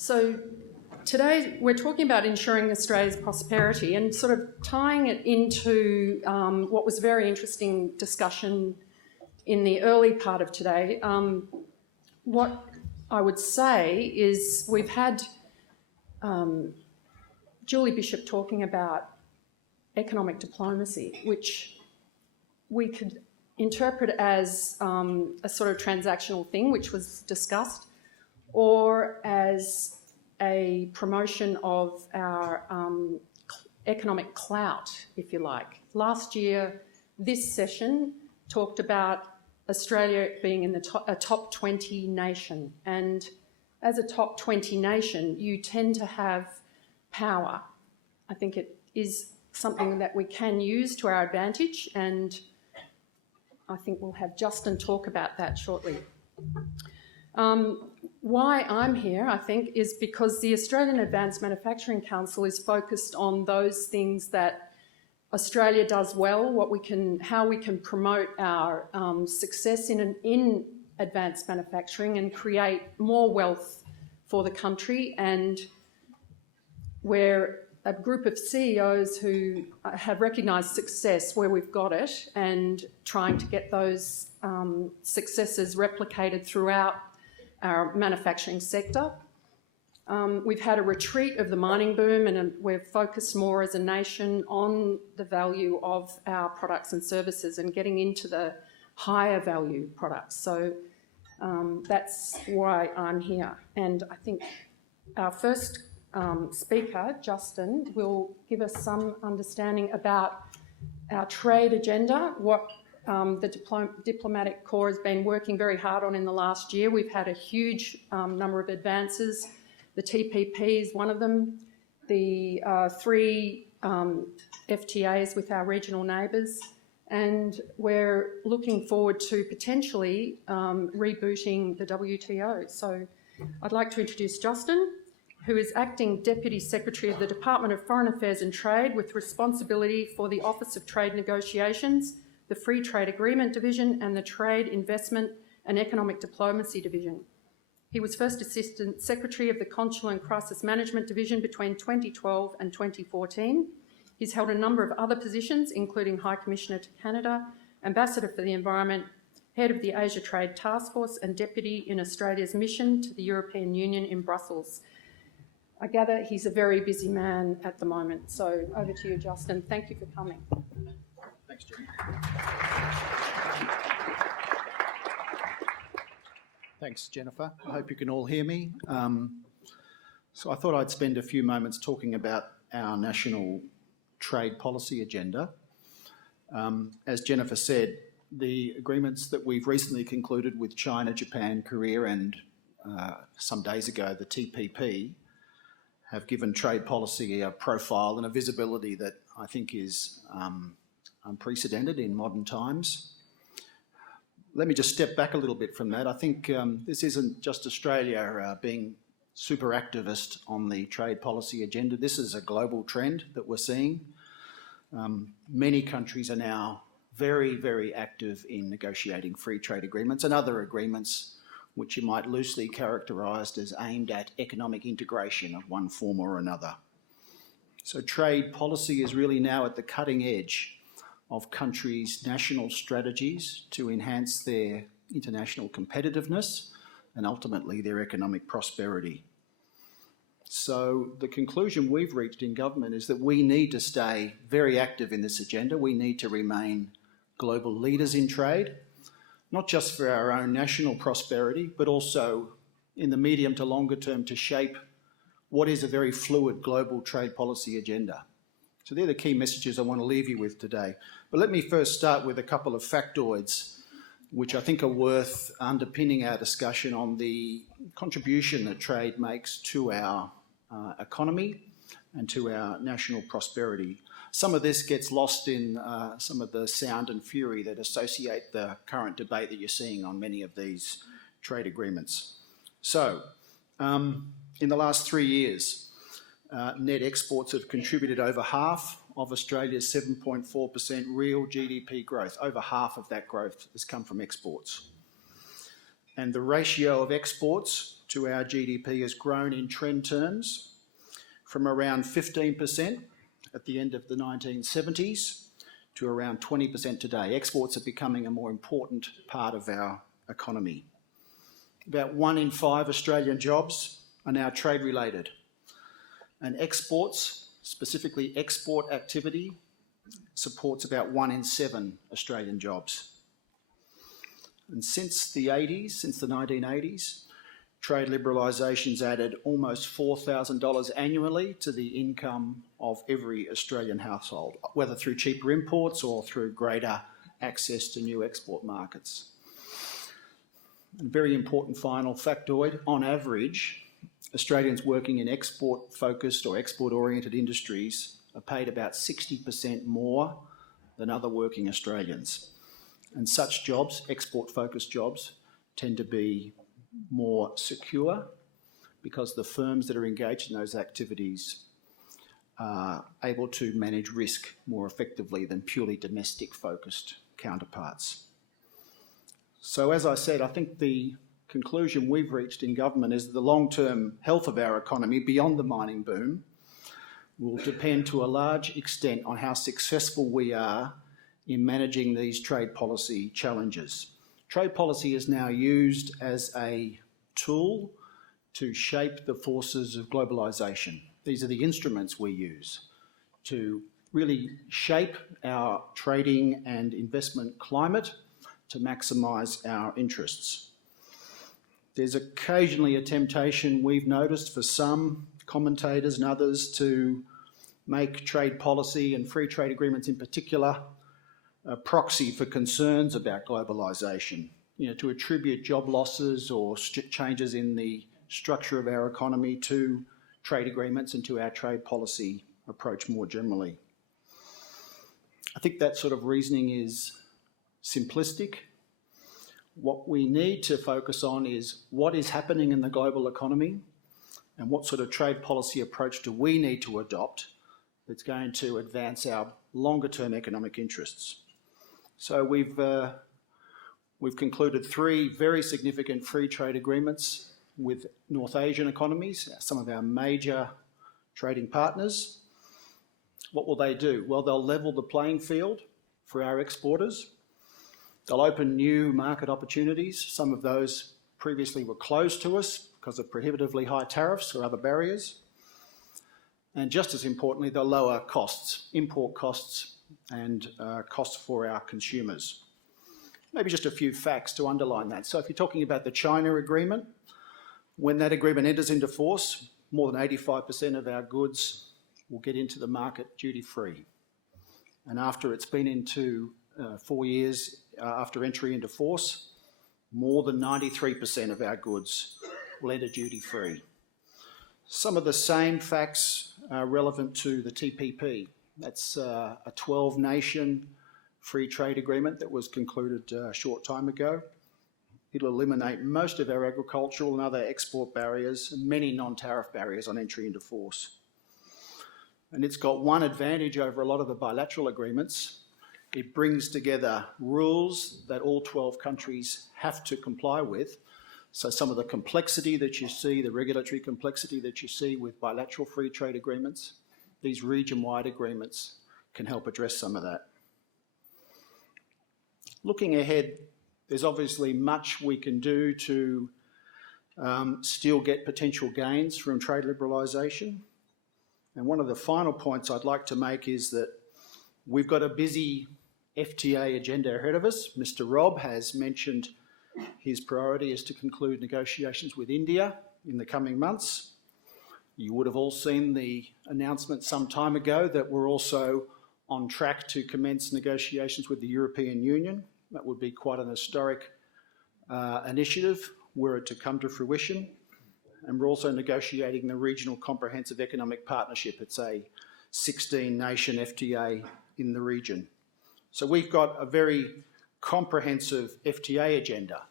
So today we're talking about ensuring Australia's prosperity and sort of tying it into what was a very interesting discussion in the early part of today. What I would say is we've had Julie Bishop talking about economic diplomacy, which we could interpret as a sort of transactional thing, which was discussed, or as a promotion of our economic clout, if you like. Last year, this session talked about Australia being in a top 20 nation, and as a top 20 nation, you tend to have power. I think it is something that we can use to our advantage, and I think we'll have Justin talk about that shortly. Why I'm here, I think, is because the Australian Advanced Manufacturing Council is focused on those things that Australia does well, how we can promote our success in advanced manufacturing and create more wealth for the country. And we're a group of CEOs who have recognised success where we've got it and trying to get those successes replicated throughout our manufacturing sector. We've had a retreat of the mining boom, and we're focused more as a nation on the value of our products and services and getting into the higher value products. So that's why I'm here. And I think our first speaker, Justin, will give us some understanding about our trade agenda, what the diplomatic corps has been working very hard on in the last year. We've had a huge number of advances. The TPP is one of them. The 3 FTAs with our regional neighbours. And we're looking forward to potentially rebooting the WTO. So I'd like to introduce Justin, who is Acting Deputy Secretary of the Department of Foreign Affairs and Trade with responsibility for the Office of Trade Negotiations, the Free Trade Agreement Division and the Trade, Investment and Economic Diplomacy Division. He was First Assistant Secretary of the Consular and Crisis Management Division between 2012 and 2014. He's held a number of other positions, including High Commissioner to Canada, Ambassador for the Environment, Head of the Asia Trade Task Force and Deputy in Australia's mission to the European Union in Brussels. I gather he's a very busy man at the moment. So over to you, Justin. Thank you for coming. Thanks, Jenny. Thanks, Jennifer. I hope you can all hear me. So I thought I'd spend a few moments talking about our national trade policy agenda. As Jennifer said, the agreements that we've recently concluded with China, Japan, Korea and some days ago the TPP have given trade policy a profile and a visibility that I think is unprecedented in modern times. Let me just step back a little bit from that. I think this isn't just Australia being super activist on the trade policy agenda. This is a global trend that we're seeing. Many countries are now very, very active in negotiating free trade agreements and other agreements which you might loosely characterise as aimed at economic integration of one form or another. So trade policy is really now at the cutting edge of countries' national strategies to enhance their international competitiveness and ultimately their economic prosperity. So the conclusion we've reached in government is that we need to stay very active in this agenda. We need to remain global leaders in trade, not just for our own national prosperity, but also in the medium to longer term to shape what is a very fluid global trade policy agenda. So they're the key messages I want to leave you with today. But let me first start with a couple of factoids which I think are worth underpinning our discussion on the contribution that trade makes to our economy and to our national prosperity. Some of this gets lost in some of the sound and fury that associate the current debate that you're seeing on many of these trade agreements. So, in the last 3 years, net exports have contributed over half of Australia's 7.4% real GDP growth. Over half of that growth has come from exports. And the ratio of exports to our GDP has grown in trend terms from around 15% at the end of the 1970s to around 20% today. Exports are becoming a more important part of our economy. About 1 in 5 Australian jobs are now trade related, and exports, specifically export activity, supports about 1 in 7 Australian jobs. And since the 1980s, trade liberalisation's added almost $4,000 annually to the income of every Australian household, whether through cheaper imports or through greater access to new export markets. And a very important final factoid, on average, Australians working in export-focused or export-oriented industries are paid about 60% more than other working Australians. And such jobs, export-focused jobs, tend to be more secure because the firms that are engaged in those activities are able to manage risk more effectively than purely domestic-focused counterparts. So as I said, I think the conclusion we've reached in government is that the long-term health of our economy beyond the mining boom will depend to a large extent on how successful we are in managing these trade policy challenges. Trade policy is now used as a tool to shape the forces of globalisation. These are the instruments we use to really shape our trading and investment climate to maximise our interests. There's occasionally a temptation we've noticed for some commentators and others to make trade policy and free trade agreements in particular a proxy for concerns about globalisation, to attribute job losses or changes in the structure of our economy to trade agreements and to our trade policy approach more generally. I think that sort of reasoning is simplistic. What we need to focus on is what is happening in the global economy and what sort of trade policy approach do we need to adopt that's going to advance our longer term economic interests. So we've concluded 3 very significant free trade agreements with North Asian economies, some of our major trading partners. What will they do? Well, they'll level the playing field for our exporters. They'll open new market opportunities. Some of those previously were closed to us because of prohibitively high tariffs or other barriers. And just as importantly, they'll lower costs, import costs and costs for our consumers. Maybe just a few facts to underline that. So if you're talking about the China agreement, when that agreement enters into force, more than 85% of our goods will get into the market duty-free. And after it's been into 4 years after entry into force, more than 93% of our goods will enter duty-free. Some of the same facts are relevant to the TPP. That's a 12-nation free trade agreement that was concluded a short time ago. It'll eliminate most of our agricultural and other export barriers and many non-tariff barriers on entry into force. And it's got one advantage over a lot of the bilateral agreements. It brings together rules that all 12 countries have to comply with. So some of the complexity that you see, the regulatory complexity that you see with bilateral free trade agreements, these region-wide agreements can help address some of that. Looking ahead, there's obviously much we can do to still get potential gains from trade liberalisation. And one of the final points I'd like to make is that we've got a busy FTA agenda ahead of us. Mr. Rob has mentioned his priority is to conclude negotiations with India in the coming months. You would have all seen the announcement some time ago that we're also on track to commence negotiations with the European Union. That would be quite an historic initiative were it to come to fruition. And we're also negotiating the Regional Comprehensive Economic Partnership. It's a 16-nation FTA in the region. So we've got a very comprehensive FTA agenda.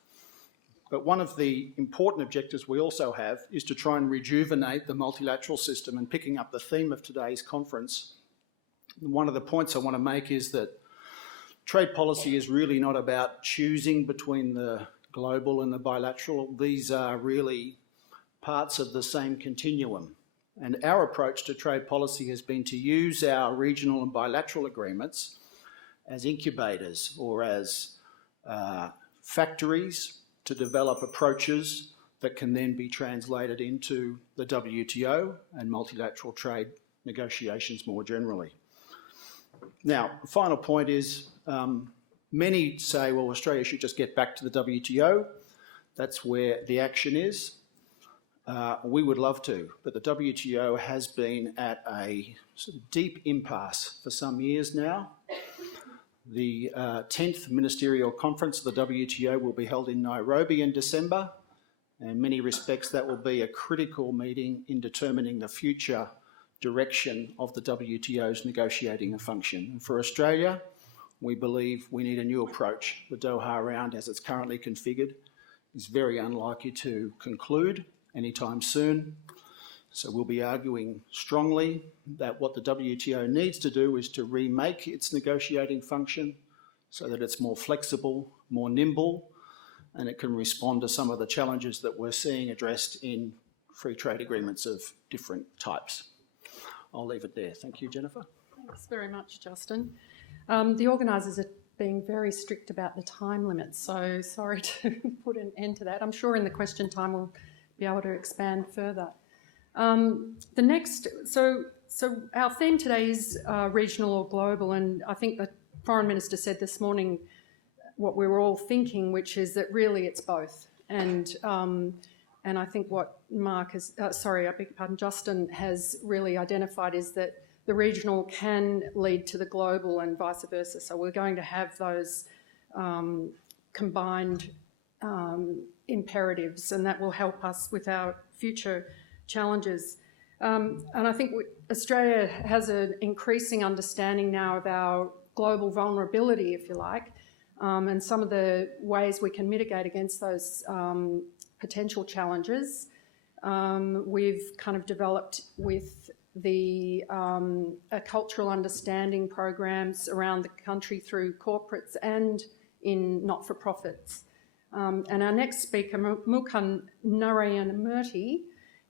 But one of the important objectives we also have is to try and rejuvenate the multilateral system. And picking up the theme of today's conference, one of the points I want to make is that trade policy is really not about choosing between the global and the bilateral. These are really parts of the same continuum. And our approach to trade policy has been to use our regional and bilateral agreements as incubators or as factories to develop approaches that can then be translated into the WTO and multilateral trade negotiations more generally. Now, the final point is, many say, well, Australia should just get back to the WTO. That's where the action is. We would love to, but the WTO has been at a sort of deep impasse for some years now. The 10th Ministerial Conference of the WTO will be held in Nairobi in December. And in many respects, that will be a critical meeting in determining the future direction of the WTO's negotiating function. And for Australia, we believe we need a new approach. The Doha round, as it's currently configured, is very unlikely to conclude anytime soon. So we'll be arguing strongly that what the WTO needs to do is to remake its negotiating function so that it's more flexible, more nimble, and it can respond to some of the challenges that we're seeing addressed in free trade agreements of different types. I'll leave it there. Thank you, Jennifer. Thanks very much, Justin. The organisers are being very strict about the time limit, so sorry to put an end to that. I'm sure in the question time we'll be able to expand further. So our theme today is regional or global, and I think the Foreign Minister said this morning what we were all thinking, which is that really it's both. And I think what Justin has really identified is that the regional can lead to the global and vice versa. So we're going to have those combined imperatives, and that will help us with our future challenges. And I think Australia has an increasing understanding now of our global vulnerability, if you like, and some of the ways we can mitigate against those potential challenges. We've kind of developed with the cultural understanding programs around the country through corporates and in not-for-profits. And our next speaker, Mukund Narayanamurti,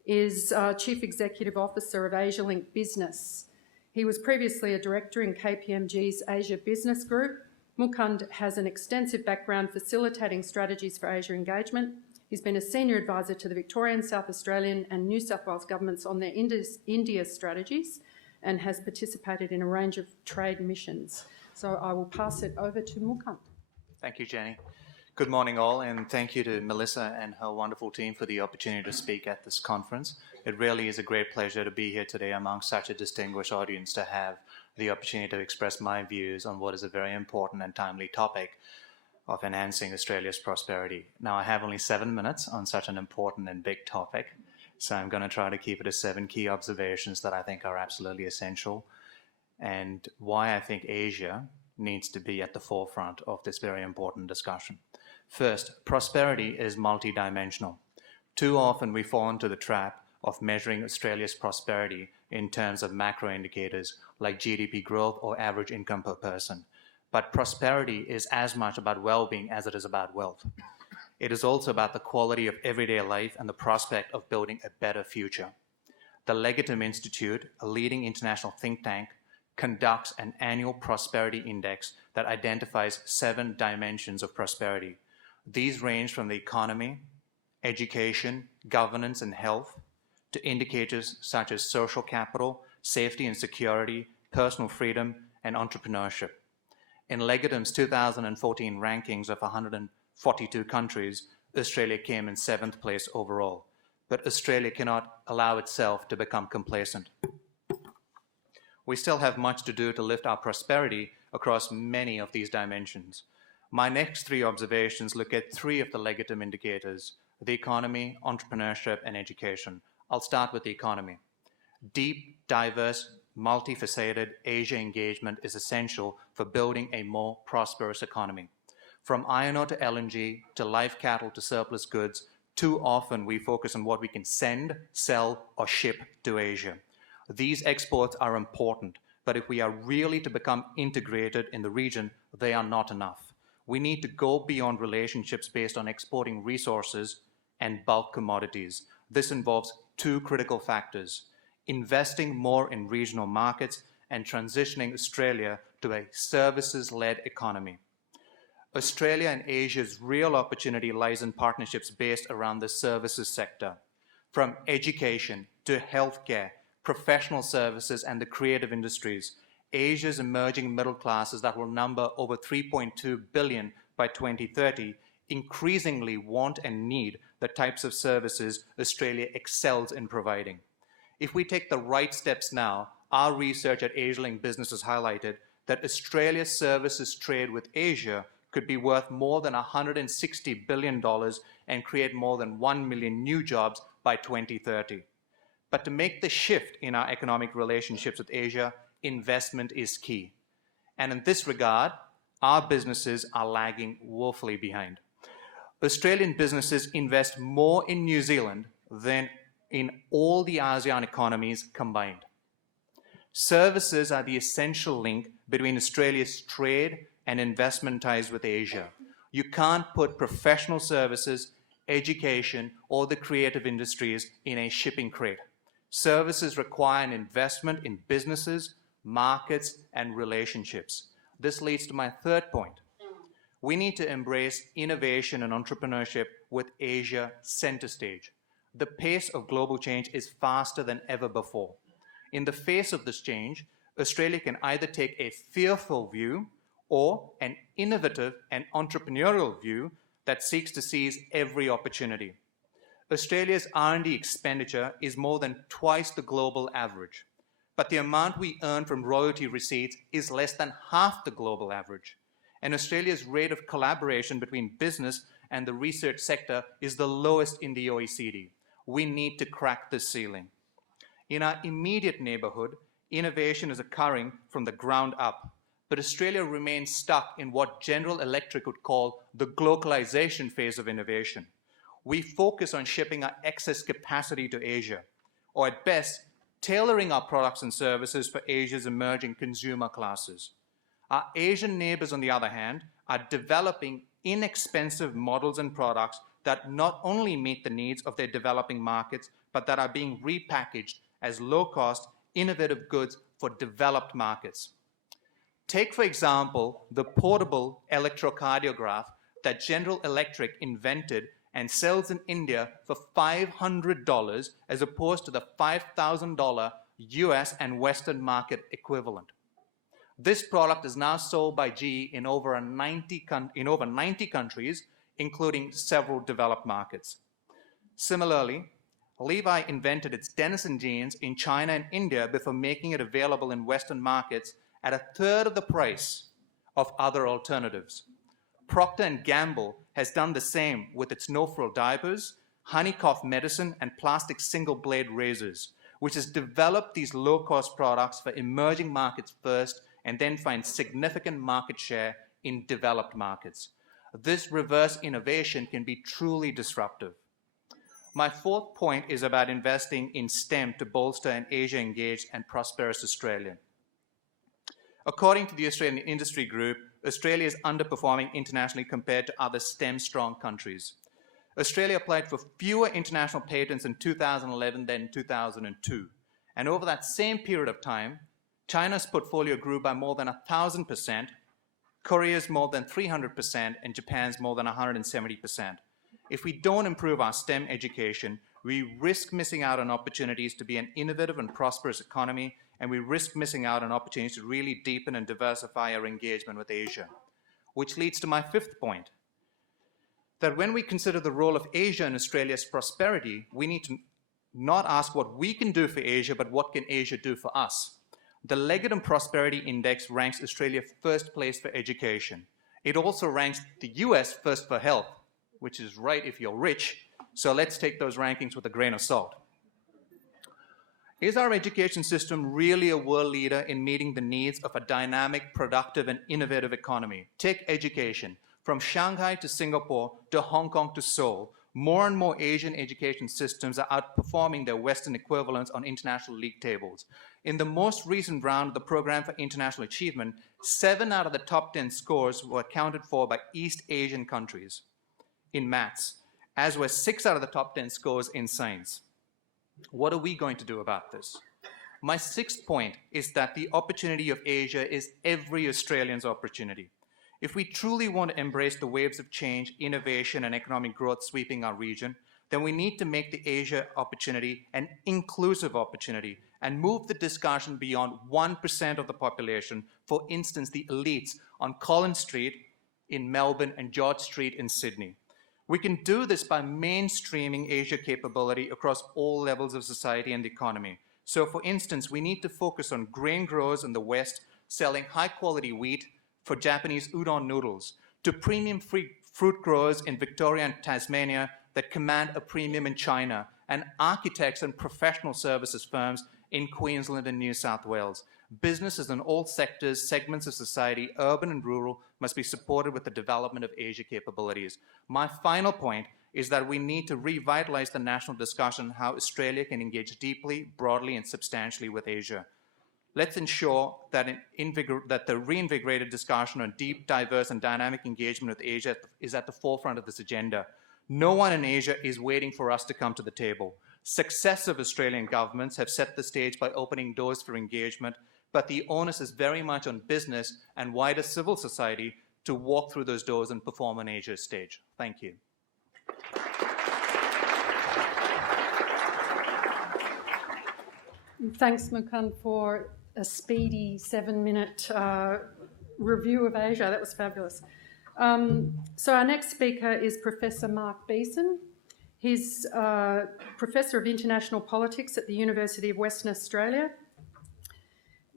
is Chief Executive Officer of AsiaLink Business. He was previously a director in KPMG's Asia Business Group. Mukund has an extensive background facilitating strategies for Asia engagement. He's been a senior advisor to the Victorian, South Australian and New South Wales governments on their India strategies and has participated in a range of trade missions. So I will pass it over to Mukund. Thank you, Jenny. Good morning all, and thank you to Melissa and her wonderful team for the opportunity to speak at this conference. It really is a great pleasure to be here today among such a distinguished audience to have the opportunity to express my views on what is a very important and timely topic of enhancing Australia's prosperity. Now, I have only 7 minutes on such an important and big topic, so I'm going to try to keep it to 7 key observations that I think are absolutely essential and why I think Asia needs to be at the forefront of this very important discussion. First, prosperity is multidimensional. Too often we fall into the trap of measuring Australia's prosperity in terms of macro indicators like GDP growth or average income per person. But prosperity is as much about well-being as it is about wealth. It is also about the quality of everyday life and the prospect of building a better future. The Legatum Institute, a leading international think tank, conducts an annual prosperity index that identifies 7 dimensions of prosperity. These range from the economy, education, governance, and health to indicators such as social capital, safety and security, personal freedom, and entrepreneurship. In Legatum's 2014 rankings of 142 countries, Australia came in 7th place overall. But Australia cannot allow itself to become complacent. We still have much to do to lift our prosperity across many of these dimensions. My next 3 observations look at 3 of the Legatum indicators: the economy, entrepreneurship, and education. I'll start with the economy. Deep, diverse, multifaceted Asia engagement is essential for building a more prosperous economy. From iron ore to LNG, to live cattle to surplus goods, too often we focus on what we can send, sell, or ship to Asia. These exports are important, but if we are really to become integrated in the region, they are not enough. We need to go beyond relationships based on exporting resources and bulk commodities. This involves two critical factors: investing more in regional markets and transitioning Australia to a services-led economy. Australia and Asia's real opportunity lies in partnerships based around the services sector, from education to healthcare, professional services, and the creative industries. Asia's emerging middle classes that will number over 3.2 billion by 2030 increasingly want and need the types of services Australia excels in providing. If we take the right steps now, our research at AsiaLink Business has highlighted that Australia's services trade with Asia could be worth more than $160 billion and create more than 1 million new jobs by 2030. But to make the shift in our economic relationships with Asia, investment is key. And in this regard, our businesses are lagging woefully behind. Australian businesses invest more in New Zealand than in all the ASEAN economies combined. Services are the essential link between Australia's trade and investment ties with Asia. You can't put professional services, education, or the creative industries in a shipping crate. Services require an investment in businesses, markets, and relationships. This leads to my third point. We need to embrace innovation and entrepreneurship with Asia center stage. The pace of global change is faster than ever before. In the face of this change, Australia can either take a fearful view or an innovative and entrepreneurial view that seeks to seize every opportunity. Australia's R&D expenditure is more than twice the global average, but the amount we earn from royalty receipts is less than half the global average. And Australia's rate of collaboration between business and the research sector is the lowest in the OECD. We need to crack this ceiling. In our immediate neighborhood, innovation is occurring from the ground up, but Australia remains stuck in what General Electric would call the globalization phase of innovation. We focus on shipping our excess capacity to Asia, or at best, tailoring our products and services for Asia's emerging consumer classes. Our Asian neighbors, on the other hand, are developing inexpensive models and products that not only meet the needs of their developing markets, but that are being repackaged as low-cost, innovative goods for developed markets. Take, for example, the portable electrocardiograph that General Electric invented and sells in India for $500 as opposed to the $5,000 US and Western market equivalent. This product is now sold by GE in over 90 countries, including several developed markets. Similarly, Levi invented its Denizen jeans in China and India before making it available in Western markets at a third of the price of other alternatives. Procter & Gamble has done the same with its no-frill diapers, honey cough medicine, and plastic single-blade razors, which has developed these low-cost products for emerging markets first and then find significant market share in developed markets. This reverse innovation can be truly disruptive. My fourth point is about investing in STEM to bolster an Asia-engaged and prosperous Australia. According to the Australian Industry Group, Australia is underperforming internationally compared to other STEM-strong countries. Australia applied for fewer international patents in 2011 than 2002. And over that same period of time, China's portfolio grew by more than 1,000%, Korea's more than 300%, and Japan's more than 170%. If we don't improve our STEM education, we risk missing out on opportunities to be an innovative and prosperous economy, and we risk missing out on opportunities to really deepen and diversify our engagement with Asia. Which leads to my fifth point, that when we consider the role of Asia in Australia's prosperity, we need to not ask what we can do for Asia, but what can Asia do for us. The Leggett & Prosperity Index ranks Australia first place for education. It also ranks the US first for health, which is right if you're rich, so let's take those rankings with a grain of salt. Is our education system really a world leader in meeting the needs of a dynamic, productive, and innovative economy? Take education. From Shanghai to Singapore to Hong Kong to Seoul, more and more Asian education systems are outperforming their Western equivalents on international league tables. In the most recent round of the Program for International Achievement, 7 out of the top 10 scores were accounted for by East Asian countries in maths. as were 6 out of the top 10 scores in science. What are we going to do about this? My 6th point is that the opportunity of Asia is every Australian's opportunity. If we truly want to embrace the waves of change, innovation, and economic growth sweeping our region, then we need to make the Asia opportunity an inclusive opportunity and move the discussion beyond 1% of the population, for instance, the elites on Collins Street in Melbourne and George Street in Sydney. We can do this by mainstreaming Asia capability across all levels of society and economy. So, for instance, we need to focus on grain growers in the West selling high-quality wheat for Japanese udon noodles, to premium fruit growers in Victoria and Tasmania that command a premium in China, and architects and professional services firms in Queensland and New South Wales. Businesses in all sectors, segments of society, urban and rural, must be supported with the development of Asia capabilities. My final point is that we need to revitalize the national discussion on how Australia can engage deeply, broadly, and substantially with Asia. Let's ensure that, that the reinvigorated discussion on deep, diverse, and dynamic engagement with Asia is at the forefront of this agenda. No one in Asia is waiting for us to come to the table. Successive Australian governments have set the stage by opening doors for engagement, but the onus is very much on business and wider civil society to walk through those doors and perform on Asia's stage. Thank you. Thanks, Mukund, for a speedy 7-minute review of Asia. That was fabulous. So our next speaker is Professor Mark Beeson. He's Professor of International Politics at the University of Western Australia.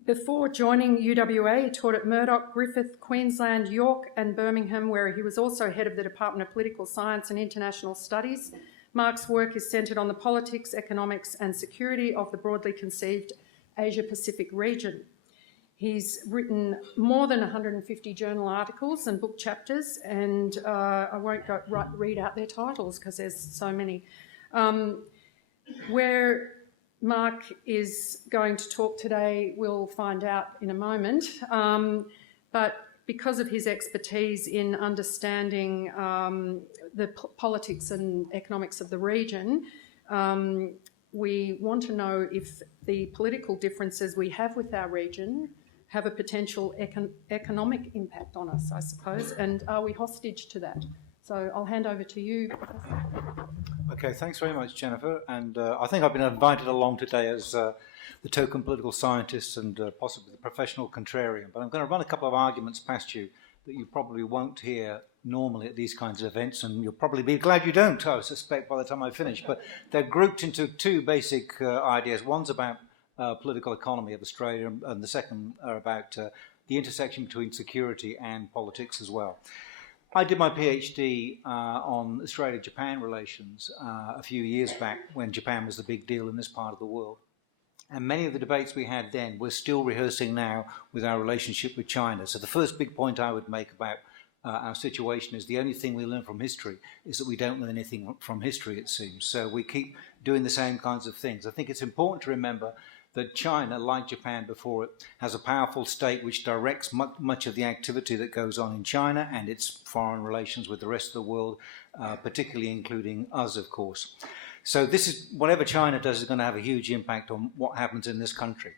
Before joining UWA, he taught at Murdoch, Griffith, Queensland, York and Birmingham, where he was also head of the Department of Political Science and International Studies. Mark's work is centred on the politics, economics and security of the broadly conceived Asia-Pacific region. He's written more than 150 journal articles and book chapters, and I won't read out their titles because there's so many. Where Mark is going to talk today, we'll find out in a moment. But because of his expertise in understanding the politics and economics of the region, we want to know if the political differences we have with our region have a potential economic impact on us, I suppose, and are we hostage to that? So I'll hand over to you, Professor. Okay, thanks very much, Jennifer. And I think I've been invited along today as the token political scientist and possibly the professional contrarian. But I'm going to run a couple of arguments past you that you probably won't hear normally at these kinds of events, and you'll probably be glad you don't, I suspect, by the time I finish. But they're grouped into two basic ideas. One's about political economy of Australia, and the second are about the intersection between security and politics as well. I did my PhD on Australia-Japan relations a few years back when Japan was the big deal in this part of the world. And many of the debates we had then we're still rehearsing now with our relationship with China. So the first big point I would make about our situation is the only thing we learn from history is that we don't learn anything from history, it seems. So we keep doing the same kinds of things. I think it's important to remember that China, like Japan before it, has a powerful state which directs much of the activity that goes on in China and its foreign relations with the rest of the world, particularly including us, of course. So this is, whatever China does is going to have a huge impact on what happens in this country.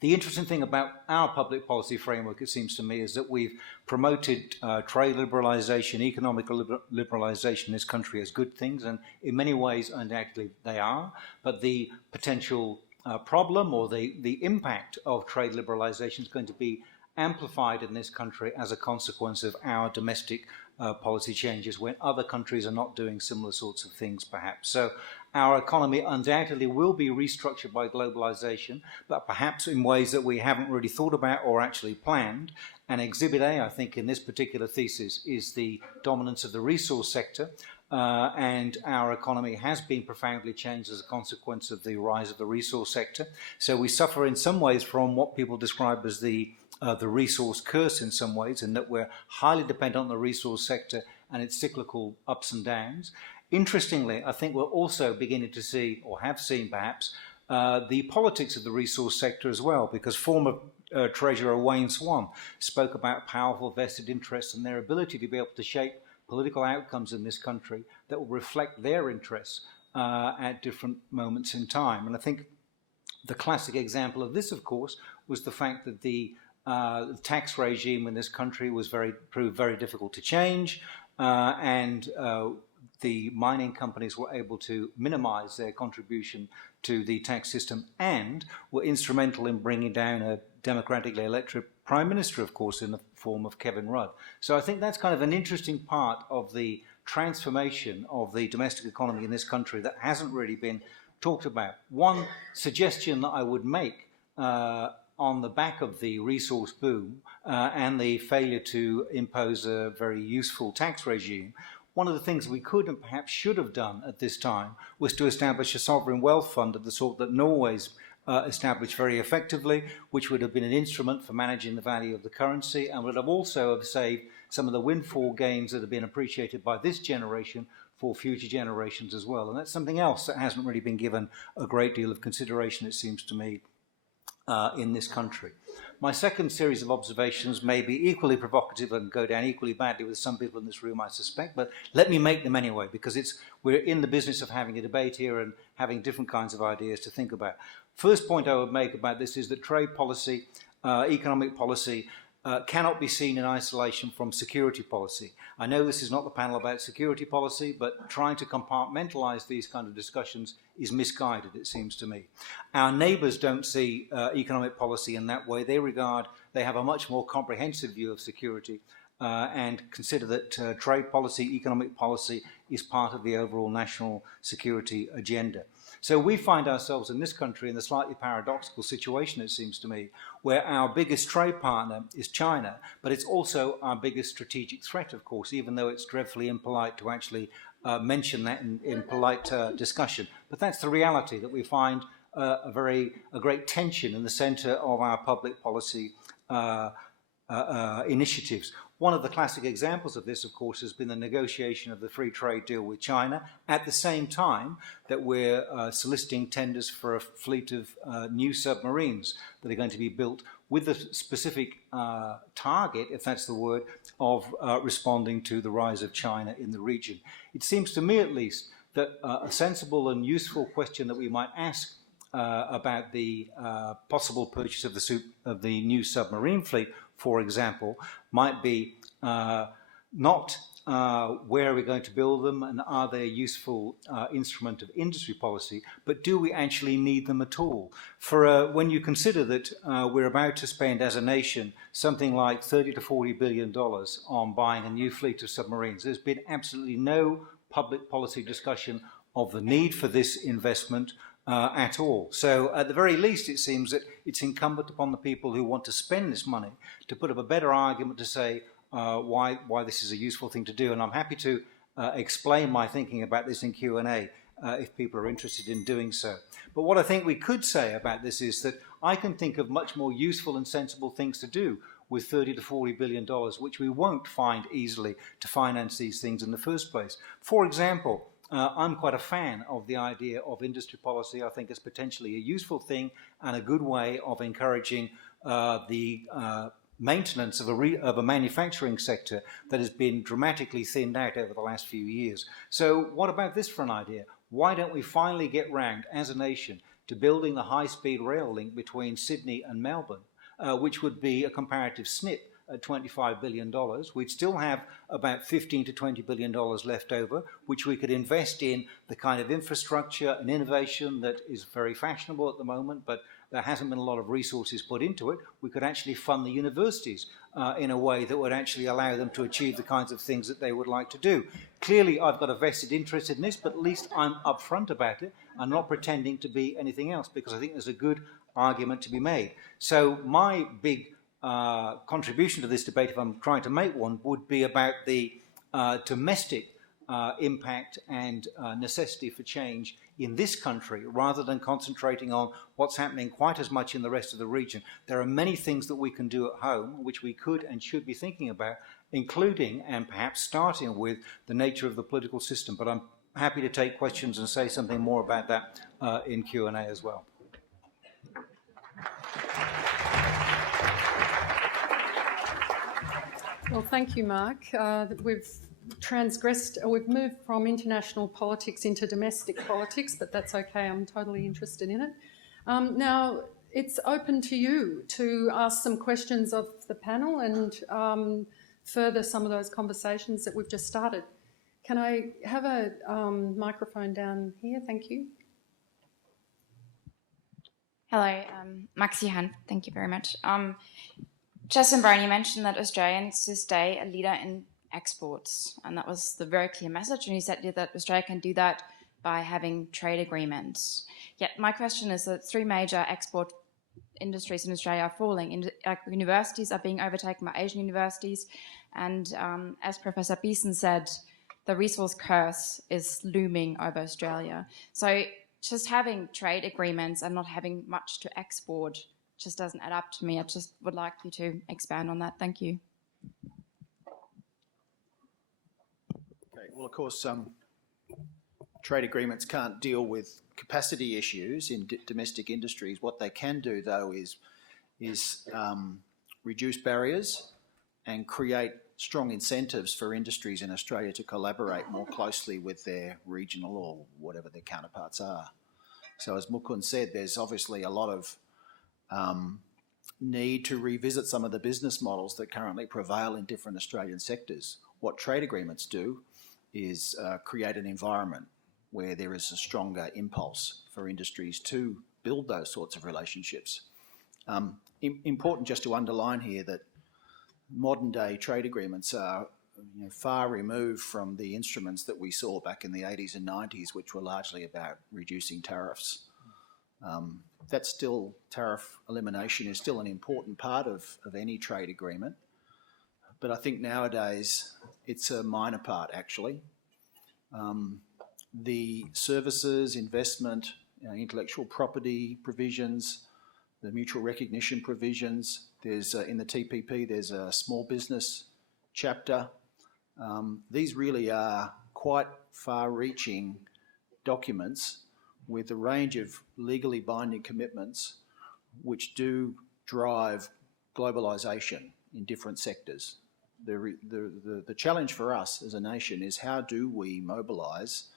The interesting thing about our public policy framework, it seems to me, is that we've promoted trade liberalisation, economic liberalisation in this country as good things, and in many ways, undoubtedly, they are. But the potential problem or the impact of trade liberalisation is going to be amplified in this country as a consequence of our domestic policy changes when other countries are not doing similar sorts of things, perhaps. So our economy undoubtedly will be restructured by globalisation, but perhaps in ways that we haven't really thought about or actually planned. And Exhibit A, I think, in this particular thesis is the dominance of the resource sector. And our economy has been profoundly changed as a consequence of the rise of the resource sector. So we suffer in some ways from what people describe as the resource curse in some ways, in that we're highly dependent on the resource sector and its cyclical ups and downs. Interestingly, I think we're also beginning to see, or have seen perhaps, the politics of the resource sector as well, because former Treasurer Wayne Swan spoke about powerful vested interests and their ability to be able to shape political outcomes in this country that will reflect their interests at different moments in time. And I think the classic example of this, of course, was the fact that the tax regime in this country proved very difficult to change, and the mining companies were able to minimize their contribution to the tax system and were instrumental in bringing down a democratically elected prime minister, of course, in the form of Kevin Rudd. So I think that's kind of an interesting part of the transformation of the domestic economy in this country that hasn't really been talked about. One suggestion that I would make on the back of the resource boom and the failure to impose a very useful tax regime, one of the things we could and perhaps should have done at this time was to establish a sovereign wealth fund of the sort that Norway's established very effectively, which would have been an instrument for managing the value of the currency and would have also saved some of the windfall gains that have been appreciated by this generation for future generations as well. And that's something else that hasn't really been given a great deal of consideration, it seems to me, in this country. My second series of observations may be equally provocative and go down equally badly with some people in this room, I suspect, but let me make them anyway, because we're in the business of having a debate here and having different kinds of ideas to think about. First point I would make about this is that trade policy, economic policy, cannot be seen in isolation from security policy. I know this is not the panel about security policy, but trying to compartmentalize these kind of discussions is misguided, it seems to me. Our neighbours don't see economic policy in that way. They have a much more comprehensive view of security and consider that trade policy, economic policy is part of the overall national security agenda. So we find ourselves in this country in the slightly paradoxical situation, it seems to me, where our biggest trade partner is China, but it's also our biggest strategic threat, of course, even though it's dreadfully impolite to actually mention that in polite discussion. But that's the reality, that we find a great tension in the centre of our public policy initiatives. One of the classic examples of this, of course, has been the negotiation of the free trade deal with China at the same time that we're soliciting tenders for a fleet of new submarines that are going to be built with the specific target, if that's the word, of responding to the rise of China in the region. It seems to me, at least, that a sensible and useful question that we might ask about the possible purchase of the new submarine fleet, for example, might be not where are we going to build them and are they a useful instrument of industry policy, but do we actually need them at all? For when you consider that we're about to spend as a nation something like $30 to $40 billion on buying a new fleet of submarines, there's been absolutely no public policy discussion of the need for this investment at all. So at the very least, it seems that it's incumbent upon the people who want to spend this money to put up a better argument to say why this is a useful thing to do. And I'm happy to explain my thinking about this in Q&A if people are interested in doing so. But what I think we could say about this is that I can think of much more useful and sensible things to do with $30 to $40 billion, which we won't find easily to finance these things in the first place. For example, I'm quite a fan of the idea of industry policy. I think it's potentially a useful thing and a good way of encouraging the maintenance of a manufacturing sector that has been dramatically thinned out over the last few years. So what about this for an idea? Why don't we finally get round, as a nation, to building the high-speed rail link between Sydney and Melbourne, which would be a comparative snip at $25 billion. We'd still have about $15 to $20 billion left over, which we could invest in the kind of infrastructure and innovation that is very fashionable at the moment, but there hasn't been a lot of resources put into it. We could actually fund the universities in a way that would actually allow them to achieve the kinds of things that they would like to do. Clearly, I've got a vested interest in this, but at least I'm upfront about it. I'm not pretending to be anything else, because I think there's a good argument to be made. So my big contribution to this debate, if I'm trying to make one, would be about the domestic impact and necessity for change in this country, rather than concentrating on what's happening quite as much in the rest of the region. There are many things that we can do at home, which we could and should be thinking about, including and perhaps starting with the nature of the political system. But I'm happy to take questions and say something more about that in Q&A as well. Well, thank you, Mark. We've transgressed, or we've moved from international politics into domestic politics, but that's okay. I'm totally interested in it. Now, it's open to you to ask some questions of the panel and further some of those conversations that we've just started. Can I have a microphone down here? Thank you. Hello, Maxi Han. Thank you very much. Justin Brown, you mentioned that Australia needs to stay a leader in exports, and that was the very clear message. And you said that Australia can do that by having trade agreements. Yet my question is that 3 major export industries in Australia are falling. Universities are being overtaken by Asian universities, and as Professor Beeson said, the resource curse is looming over Australia. So just having trade agreements and not having much to export just doesn't add up to me. I just would like you to expand on that. Thank you. Okay, well, of course, trade agreements can't deal with capacity issues in domestic industries. What they can do, though, is reduce barriers and create strong incentives for industries in Australia to collaborate more closely with their regional or whatever their counterparts are. So as Mukund said, there's obviously a lot of need to revisit some of the business models that currently prevail in different Australian sectors. What trade agreements do is create an environment where there is a stronger impulse for industries to build those sorts of relationships. Important just to underline here that modern day trade agreements are far removed from the instruments that we saw back in the 80s and 90s, which were largely about reducing tariffs. That's still, tariff elimination is still an important part of any trade agreement. But I think nowadays it's a minor part, actually. The services, investment, intellectual property provisions, the mutual recognition provisions, there's in the TPP there's a small business chapter. These really are quite far-reaching documents with a range of legally binding commitments which do drive globalisation in different sectors. The challenge for us as a nation is how do we mobilise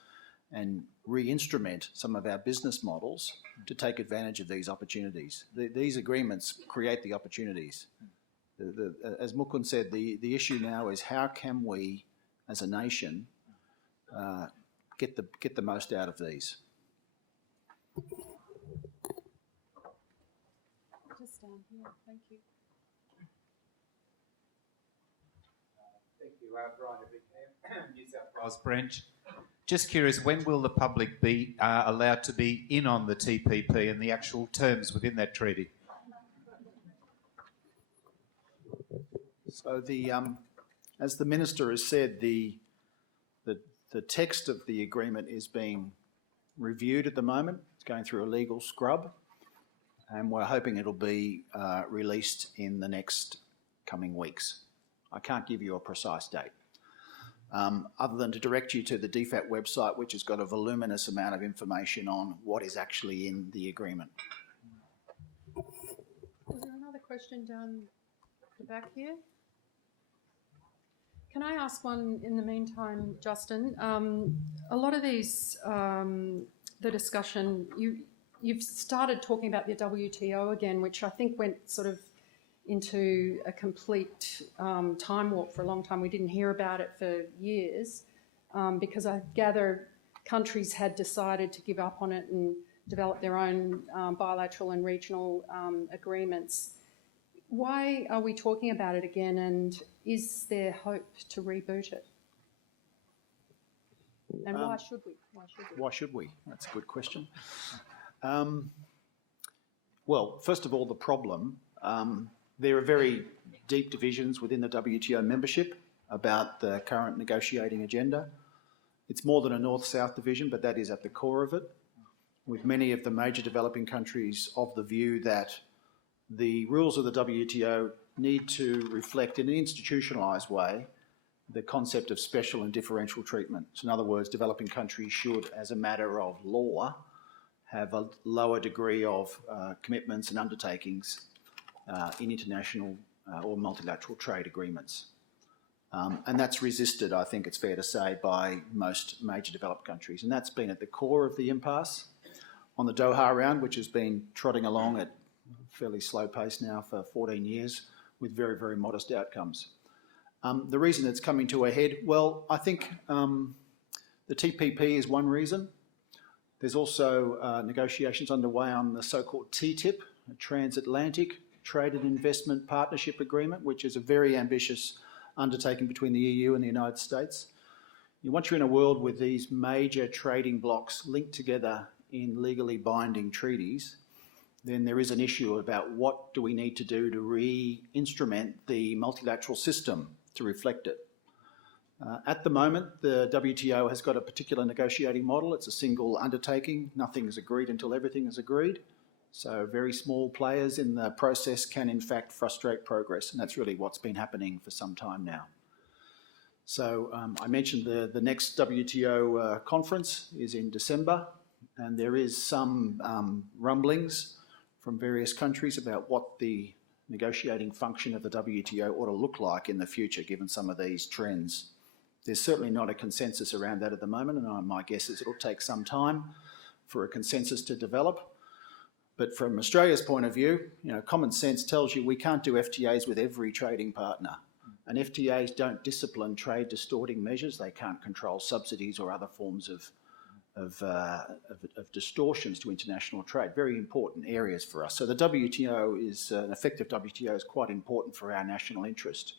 and re-instrument some of our business models to take advantage of these opportunities. These agreements create the opportunities. As Mukund said, the issue now is how can we, as a nation, get the most out of these. Just down here, thank you. Thank you, Brian Ebickham, New South Wales branch. Just curious, when will the public be allowed to be in on the TPP and the actual terms within that treaty? So as the Minister has said, the text of the agreement is being reviewed at the moment. It's going through a legal scrub, and we're hoping it'll be released in the next coming weeks. I can't give you a precise date, other than to direct you to the DFAT website, which has got a voluminous amount of information on what is actually in the agreement. Is there another question down the back here? Can I ask one in the meantime, Justin? A lot of these, the discussion, you've started talking about the WTO again, which I think went sort of into a complete time warp for a long time. We didn't hear about it for years because I gather countries had decided to give up on it and develop their own bilateral and regional agreements. Why are we talking about it again, and is there hope to reboot it? And why should we? Why should we? That's a good question. Well, first of all, the problem. There are very deep divisions within the WTO membership about the current negotiating agenda. It's more than a north-south division, but that is at the core of it, with many of the major developing countries of the view that the rules of the WTO need to reflect in an institutionalised way the concept of special and differential treatment. So in other words, developing countries should, as a matter of law, have a lower degree of commitments and undertakings in international or multilateral trade agreements. And that's resisted, I think it's fair to say, by most major developed countries. And that's been at the core of the impasse on the Doha round, which has been trotting along at a fairly slow pace now for 14 years with very, very modest outcomes. The reason it's coming to a head, well, I think the TPP is one reason. There's also negotiations underway on the so-called TTIP, a Transatlantic Trade and Investment Partnership Agreement, which is a very ambitious undertaking between the EU and the United States. Once you're in a world with these major trading blocs linked together in legally binding treaties, then there is an issue about what do we need to do to re-instrument the multilateral system to reflect it. At the moment, the WTO has got a particular negotiating model. It's a single undertaking. Nothing is agreed until everything is agreed. So very small players in the process can in fact frustrate progress, and that's really what's been happening for some time now. So I mentioned the next WTO conference is in December, and there is some rumblings from various countries about what the negotiating function of the WTO ought to look like in the future, given some of these trends. There's certainly not a consensus around that at the moment, and my guess is it'll take some time for a consensus to develop. But from Australia's point of view, common sense tells you we can't do FTAs with every trading partner. And FTAs don't discipline trade distorting measures. They can't control subsidies or other forms of distortions to international trade. Very important areas for us. So the WTO is, an effective WTO is quite important for our national interest.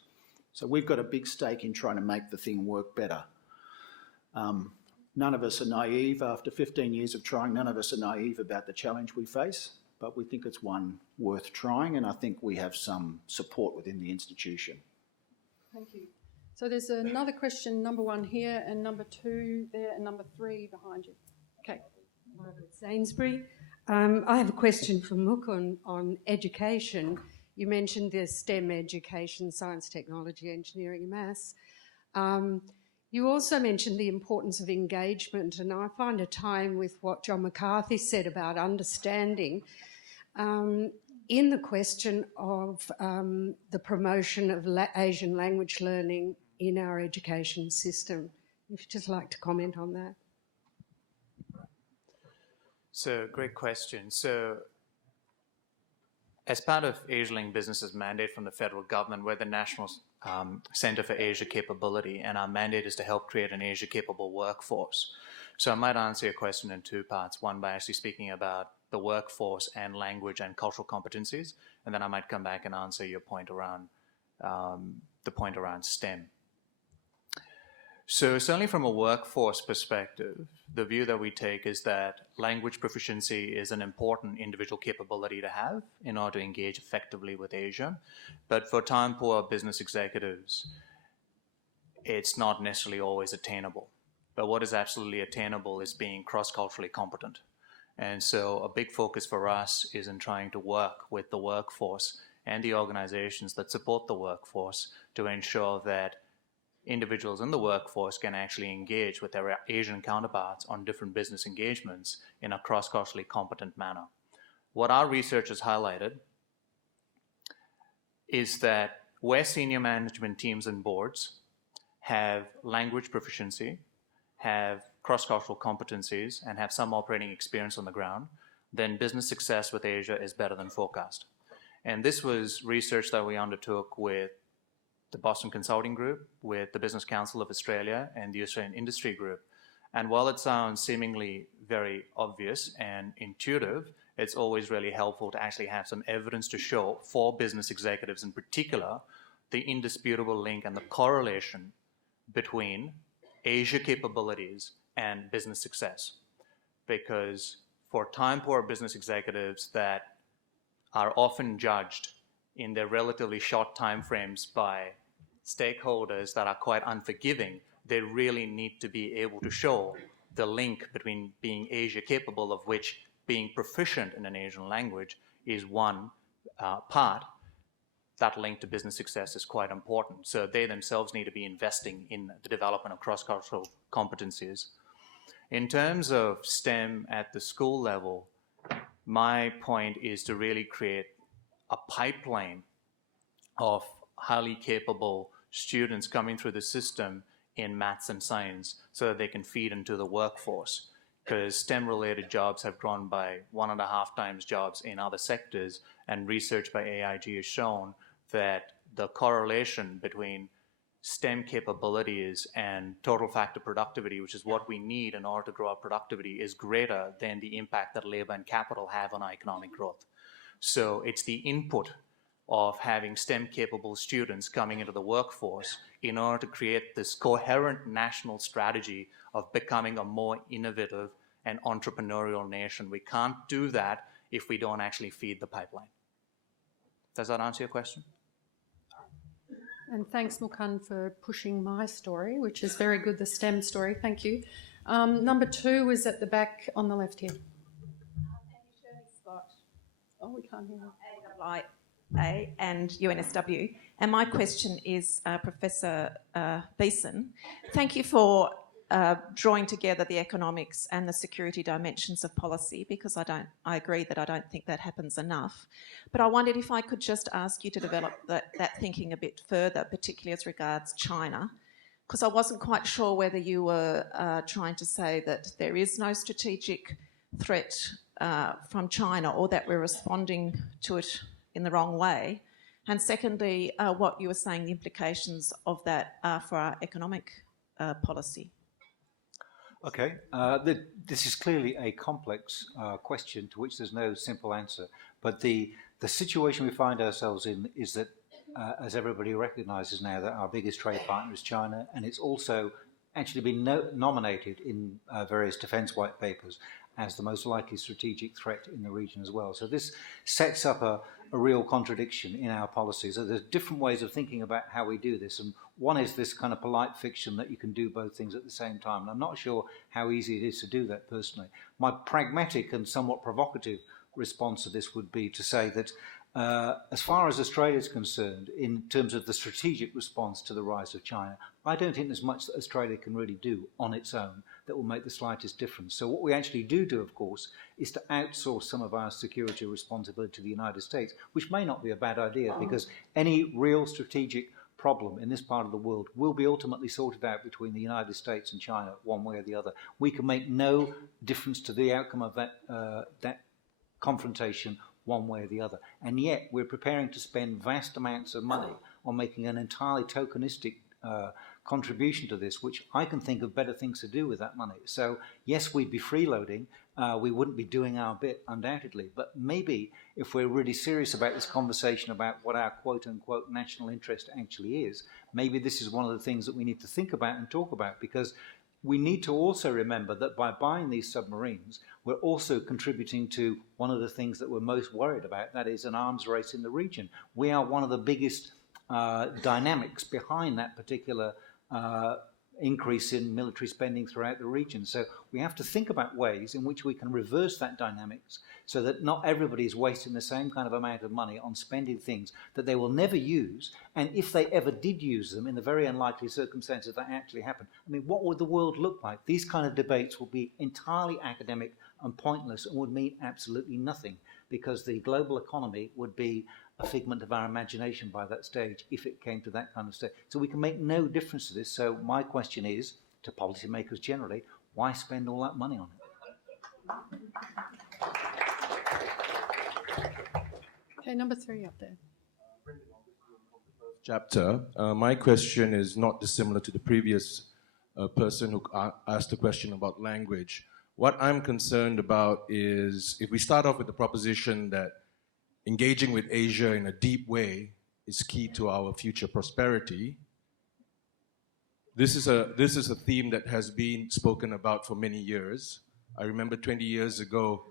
So we've got a big stake in trying to make the thing work better. None of us are naive. After 15 years of trying, none of us are naive about the challenge we face, but we think it's one worth trying, and I think we have some support within the institution. Thank you. So there's another question, number 1 here, and number 2 there, and number 3 behind you. Okay. Margaret Sainsbury. I have a question for Mukund on education. You mentioned the STEM education, science, technology, engineering and maths. You also mentioned the importance of engagement, and I find a tie-in with what John McCarthy said about understanding in the question of the promotion of Asian language learning in our education system. If you'd just like to comment on that. So, great question. So, as part of AsiaLink Business's mandate from the federal government, we're the National Centre for Asia Capability, and our mandate is to help create an Asia-capable workforce. So I might answer your question in 2 parts. One, by actually speaking about the workforce and language and cultural competencies, and then I might come back and answer your point around the point around STEM. So certainly from a workforce perspective, the view that we take is that language proficiency is an important individual capability to have in order to engage effectively with Asia. But for time-poor business executives, it's not necessarily always attainable. But what is absolutely attainable is being cross-culturally competent. And so a big focus for us is in trying to work with the workforce and the organizations that support the workforce to ensure that individuals in the workforce can actually engage with their Asian counterparts on different business engagements in a cross-culturally competent manner. What our research has highlighted is that where senior management teams and boards have language proficiency, have cross-cultural competencies, and have some operating experience on the ground, then business success with Asia is better than forecast. And this was research that we undertook with the Boston Consulting Group, with the Business Council of Australia, and the Australian Industry Group. And while it sounds seemingly very obvious and intuitive, it's always really helpful to actually have some evidence to show for business executives in particular the indisputable link and the correlation between Asia capabilities and business success. Because for time-poor business executives that are often judged in their relatively short time frames by stakeholders that are quite unforgiving, they really need to be able to show the link between being Asia capable, of which being proficient in an Asian language is one part. That link to business success is quite important. So they themselves need to be investing in the development of cross-cultural competencies. In terms of STEM at the school level, my point is to really create a pipeline of highly capable students coming through the system in maths and science so that they can feed into the workforce. Because STEM-related jobs have grown by 1.5 times jobs in other sectors, and research by AIG has shown that the correlation between STEM capabilities and total factor productivity, which is what we need in order to grow our productivity, is greater than the impact that labor and capital have on our economic growth. So it's the input of having STEM-capable students coming into the workforce in order to create this coherent national strategy of becoming a more innovative and entrepreneurial nation. We can't do that if we don't actually feed the pipeline. Does that answer your question? And thanks, Mukund, for pushing my story, which is very good, the STEM story. Thank you. Number 2 is at the back on the left here. Oh, we can't hear you. AIIA and UNSW. And my question is, Professor Beeson, thank you for drawing together the economics and the security dimensions of policy, because I agree that I don't think that happens enough. But I wondered if I could just ask you to develop that thinking a bit further, particularly as regards China, because I wasn't quite sure whether you were trying to say that there is no strategic threat from China, or that we're responding to it in the wrong way. And secondly, what you were saying the implications of that are for our economic policy. Okay, this is clearly a complex question to which there's no simple answer. But the situation we find ourselves in is that, as everybody recognises now, that our biggest trade partner is China, and it's also actually been nominated in various defence white papers as the most likely strategic threat in the region as well. So this sets up a real contradiction in our policies. So there's different ways of thinking about how we do this, and one is this kind of polite fiction that you can do both things at the same time, and I'm not sure how easy it is to do that personally. My pragmatic and somewhat provocative response to this would be to say that as far as Australia is concerned, in terms of the strategic response to the rise of China, I don't think there's much that Australia can really do on its own that will make the slightest difference. So what we actually do, of course, is to outsource some of our security responsibility to the United States, which may not be a bad idea, because any real strategic problem in this part of the world will be ultimately sorted out between the United States and China, one way or the other. We can make no difference to the outcome of that confrontation one way or the other. And yet we're preparing to spend vast amounts of money on making an entirely tokenistic contribution to this, which I can think of better things to do with that money. So yes, we'd be freeloading, we wouldn't be doing our bit, undoubtedly, but maybe if we're really serious about this conversation about what our quote-unquote national interest actually is, maybe this is one of the things that we need to think about and talk about, because we need to also remember that by buying these submarines, we're also contributing to one of the things that we're most worried about, that is an arms race in the region. We are one of the biggest dynamics behind that particular increase in military spending throughout the region. So we have to think about ways in which we can reverse that dynamics so that not everybody is wasting the same kind of amount of money on spending things that they will never use, and if they ever did use them, in the very unlikely circumstances that actually happen, I mean, what would the world look like? These kind of debates will be entirely academic and pointless and would mean absolutely nothing, because the global economy would be a figment of our imagination by that stage if it came to that kind of stage. So we can make no difference to this. So my question is, to policymakers generally, why spend all that money on it? Okay, number 3 up there. Chapter. My question is not dissimilar to the previous person who asked the question about language. What I'm concerned about is, if we start off with the proposition that engaging with Asia in a deep way is key to our future prosperity, this is a theme that has been spoken about for many years. I remember 20 years ago,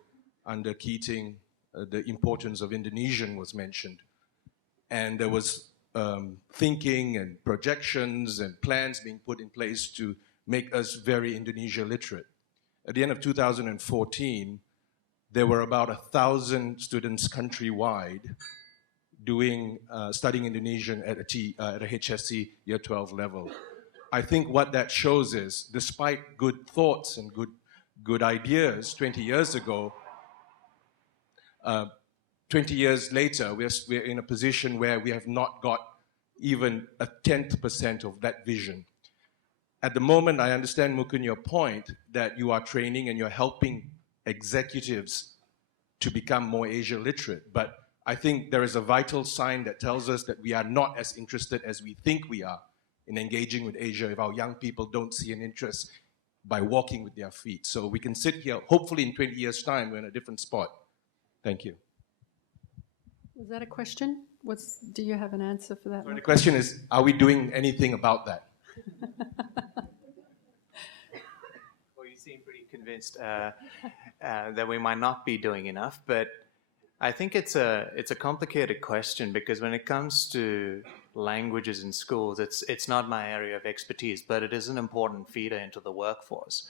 under Keating, the importance of Indonesian was mentioned. And there was thinking and projections and plans being put in place to make us very Indonesia literate. At the end of 2014, there were about 1,000 students countrywide studying Indonesian at a HSC Year 12 level. I think what that shows is, despite good thoughts and good ideas 20 years ago, 20 years later, we're in a position where we have not got even a 10th% of that vision. At the moment, I understand, Mukund, your point that you are training and you're helping executives to become more Asia literate. But I think there is a vital sign that tells us that we are not as interested as we think we are in engaging with Asia if our young people don't see an interest by walking with their feet. So we can sit here, hopefully in 20 years' time, we're in a different spot. Thank you. Was that a question? Do you have an answer for that? So the question is, are we doing anything about that? Well, you seem pretty convinced that we might not be doing enough, but I think it's a complicated question, because when it comes to languages in schools, it's not my area of expertise, but it is an important feeder into the workforce.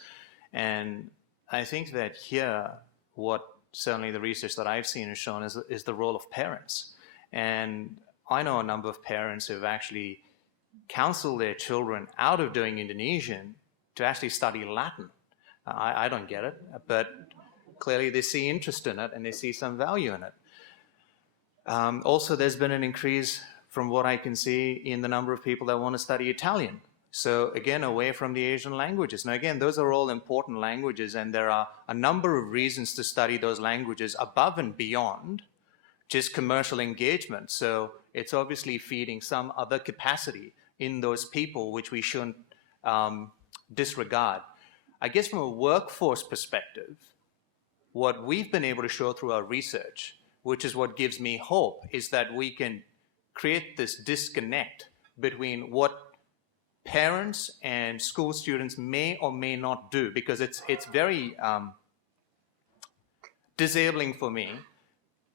And I think that here, what certainly the research that I've seen has shown is the role of parents. And I know a number of parents who have actually counseled their children out of doing Indonesian to actually study Latin. I don't get it, but clearly they see interest in it and they see some value in it. Also, there's been an increase, from what I can see, in the number of people that want to study Italian. So again, away from the Asian languages. Now again, those are all important languages, and there are a number of reasons to study those languages above and beyond just commercial engagement. So it's obviously feeding some other capacity in those people, which we shouldn't disregard. I guess from a workforce perspective, what we've been able to show through our research, which is what gives me hope, is that we can create this disconnect between what parents and school students may or may not do, because it's very disabling for me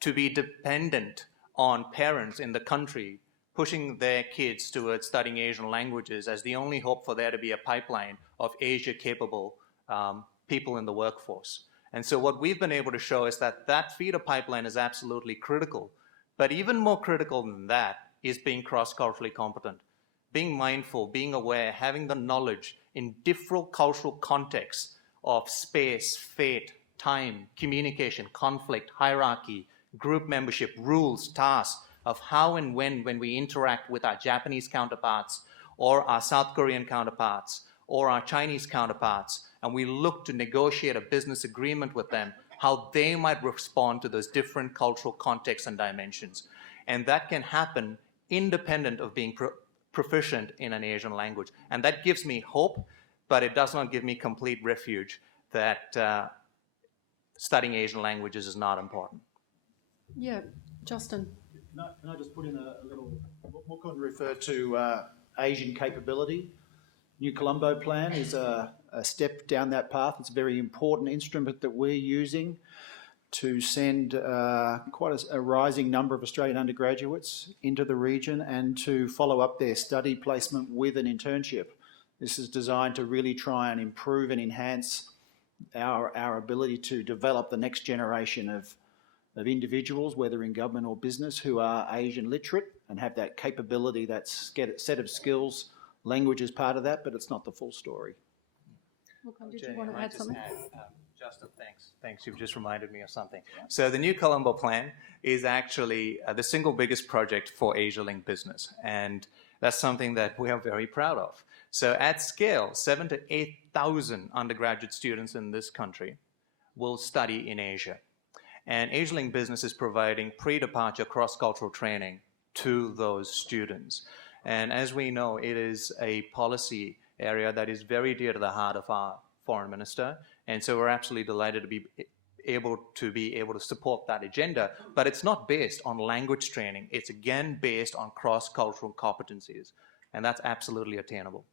to be dependent on parents in the country pushing their kids towards studying Asian languages as the only hope for there to be a pipeline of Asia-capable people in the workforce. And so what we've been able to show is that that feeder pipeline is absolutely critical. But even more critical than that is being cross-culturally competent, being mindful, being aware, having the knowledge in different cultural contexts of space, fate, time, communication, conflict, hierarchy, group membership, rules, tasks, of how and when we interact with our Japanese counterparts or our South Korean counterparts or our Chinese counterparts, and we look to negotiate a business agreement with them, how they might respond to those different cultural contexts and dimensions. And that can happen independent of being proficient in an Asian language. And that gives me hope, but it does not give me complete refuge that studying Asian languages is not important. Yeah, Justin. Can I just put in a little, Mukund referred to Asian capability. New Colombo Plan is a step down that path. It's a very important instrument that we're using to send quite a rising number of Australian undergraduates into the region and to follow up their study placement with an internship. This is designed to really try and improve and enhance our ability to develop the next generation of individuals, whether in government or business, who are Asian literate and have that capability, that set of skills. Language is part of that, but it's not the full story. Mukund, did you want to add something? Justin, thanks. You've just reminded me of something. So the new Colombo Plan is actually the single biggest project for AsiaLink Business, and that's something that we are very proud of. So at scale, 7,000 to 8,000 undergraduate students in this country will study in Asia. And AsiaLink Business is providing pre-departure cross-cultural training to those students. And as we know, it is a policy area that is very dear to the heart of our foreign minister. And so we're absolutely delighted to be able to support that agenda. But it's not based on language training. It's again based on cross-cultural competencies. And that's absolutely attainable.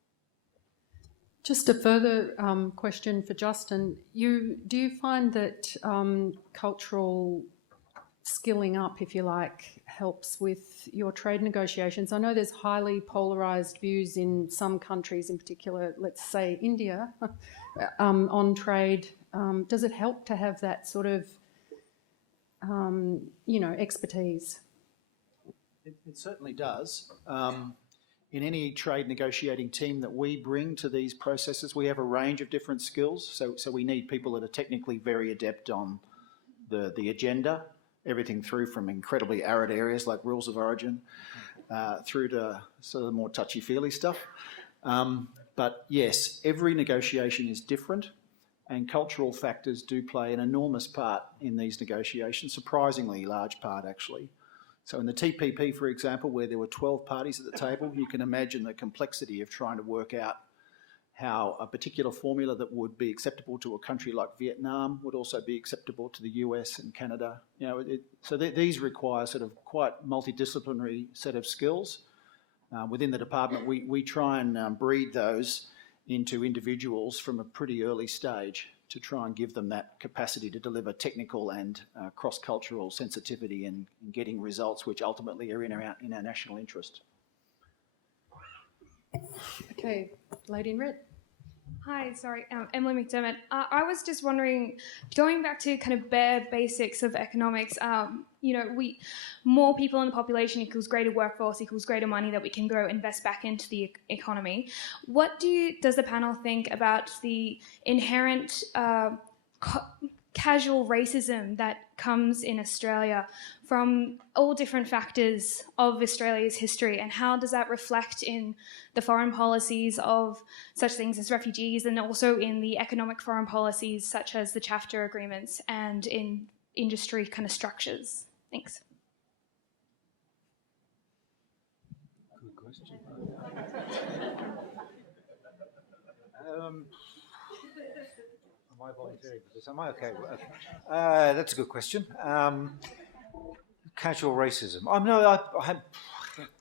Just a further question for Justin. Do you find that cultural skilling up, if you like, helps with your trade negotiations? I know there's highly polarised views in some countries, in particular, let's say India, on trade. Does it help to have that sort of, expertise? It certainly does. In any trade negotiating team that we bring to these processes, we have a range of different skills. So we need people that are technically very adept on the agenda, everything through from incredibly arid areas like rules of origin, through to sort of the more touchy-feely stuff. But yes, every negotiation is different, and cultural factors do play an enormous part in these negotiations, surprisingly large part actually. So in the TPP, for example, where there were 12 parties at the table, you can imagine the complexity of trying to work out how a particular formula that would be acceptable to a country like Vietnam would also be acceptable to the US and Canada. You know, these require sort of quite multidisciplinary set of skills. Within the department, we try and breed those into individuals from a pretty early stage to try and give them that capacity to deliver technical and cross-cultural sensitivity in getting results which ultimately are in our national interest. Okay, lady in red. Hi, sorry, Emily McDermott. I was just wondering, going back to kind of bare basics of economics, you know, more people in the population equals greater workforce equals greater money that we can go invest back into the economy. What does the panel think about the inherent casual racism that comes in Australia from all different factors of Australia's history, and how does that reflect in the foreign policies of such things as refugees, and also in the economic foreign policies such as the chapter agreements and in industry kind of structures? Thanks. Good question. Am I volunteering for this? Am I okay? That's a good question. Casual racism.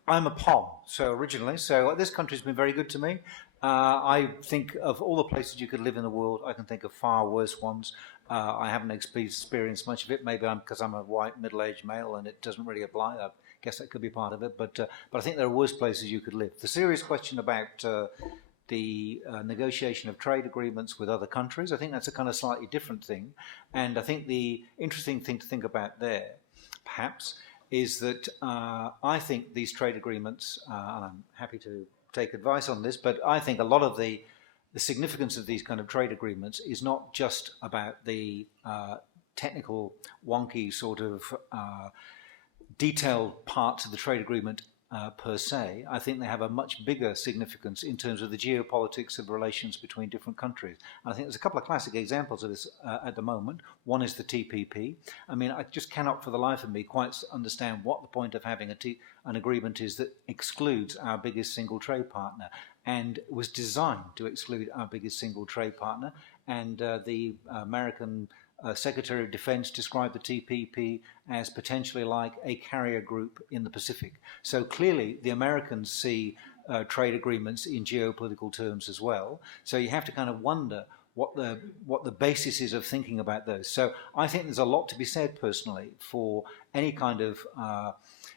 I'm a POM, so originally. So this country's been very good to me. I think of all the places you could live in the world, I can think of far worse ones. I haven't experienced much of it. Maybe because I'm a white middle-aged male and it doesn't really apply. I guess that could be part of it. But I think there are worse places you could live. The serious question about the negotiation of trade agreements with other countries, I think that's a kind of slightly different thing. And I think the interesting thing to think about there, perhaps, is that I think these trade agreements, and I'm happy to take advice on this, but I think a lot of the significance of these kind of trade agreements is not just about the technical, wonky sort of detailed parts of the trade agreement per se. I think they have a much bigger significance in terms of the geopolitics of relations between different countries. And I think there's a couple of classic examples of this at the moment. One is the TPP. I mean, I just cannot for the life of me quite understand what the point of having an agreement is that excludes our biggest single trade partner, and was designed to exclude our biggest single trade partner. And the American Secretary of Defense described the TPP as potentially like a carrier group in the Pacific. So clearly the Americans see trade agreements in geopolitical terms as well. So you have to kind of wonder what the basis is of thinking about those. So I think there's a lot to be said personally for any kind of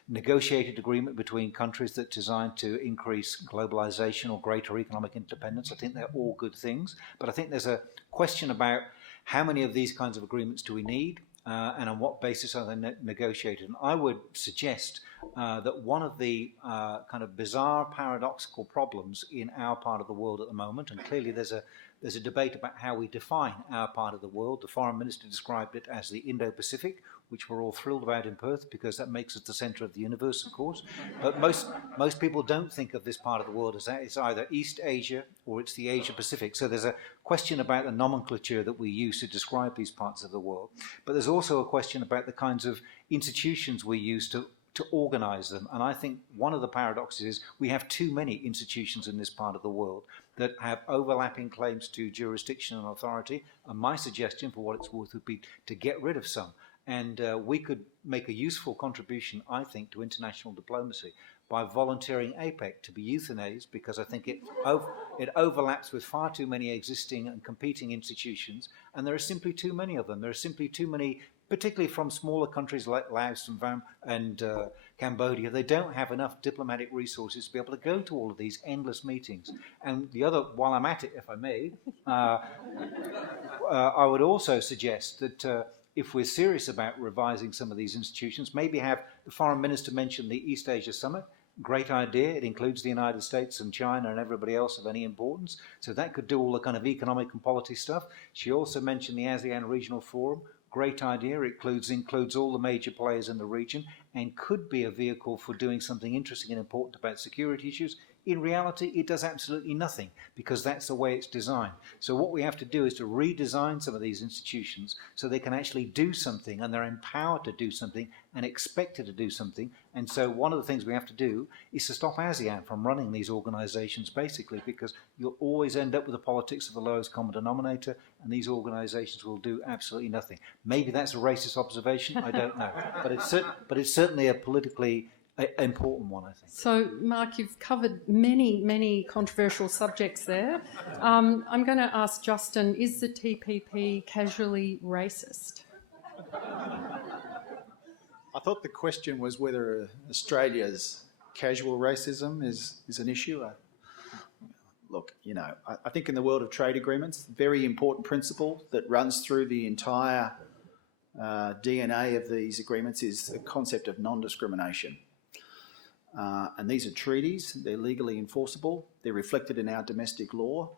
negotiated agreement between countries that's designed to increase globalization or greater economic independence. I think they're all good things. But I think there's a question about how many of these kinds of agreements do we need, and on what basis are they negotiated? And I would suggest that one of the kind of bizarre, paradoxical problems in our part of the world at the moment, and clearly there's a debate about how we define our part of the world. The Foreign Minister described it as the Indo-Pacific, which we're all thrilled about in Perth because that makes us the centre of the universe, of course. But most people don't think of this part of the world as that. It's either East Asia or it's the Asia-Pacific. So there's a question about the nomenclature that we use to describe these parts of the world. But there's also a question about the kinds of institutions we use to organise them. And I think one of the paradoxes is we have too many institutions in this part of the world that have overlapping claims to jurisdiction and authority. And my suggestion, for what it's worth, would be to get rid of some. And we could make a useful contribution, I think, to international diplomacy by volunteering APEC to be euthanized, because I think it overlaps with far too many existing and competing institutions, and there are simply too many of them. There are simply too many, particularly from smaller countries like Laos and Cambodia. They don't have enough diplomatic resources to be able to go to all of these endless meetings. And the other, while I'm at it, if I may, I would also suggest that if we're serious about revising some of these institutions, maybe have the Foreign Minister mention the East Asia Summit. Great idea. It includes the United States and China and everybody else of any importance. So that could do all the kind of economic and policy stuff. She also mentioned the ASEAN Regional Forum. great idea. It includes all the major players in the region and could be a vehicle for doing something interesting and important about security issues. In reality, it does absolutely nothing because that's the way it's designed. So what we have to do is to redesign some of these institutions so they can actually do something, and they're empowered to do something and expected to do something. And so one of the things we have to do is to stop ASEAN from running these organisations, basically, because you'll always end up with the politics of the lowest common denominator, and these organisations will do absolutely nothing. Maybe that's a racist observation, I don't know. But it's certainly a politically important one, I think. So, Mark, you've covered many, many controversial subjects there. I'm going to ask Justin, is the TPP casually racist? I thought the question was whether Australia's casual racism is an issue. Look, I think in the world of trade agreements, very important principle that runs through the entire DNA of these agreements is the concept of non-discrimination. And these are treaties, they're legally enforceable, they're reflected in our domestic law.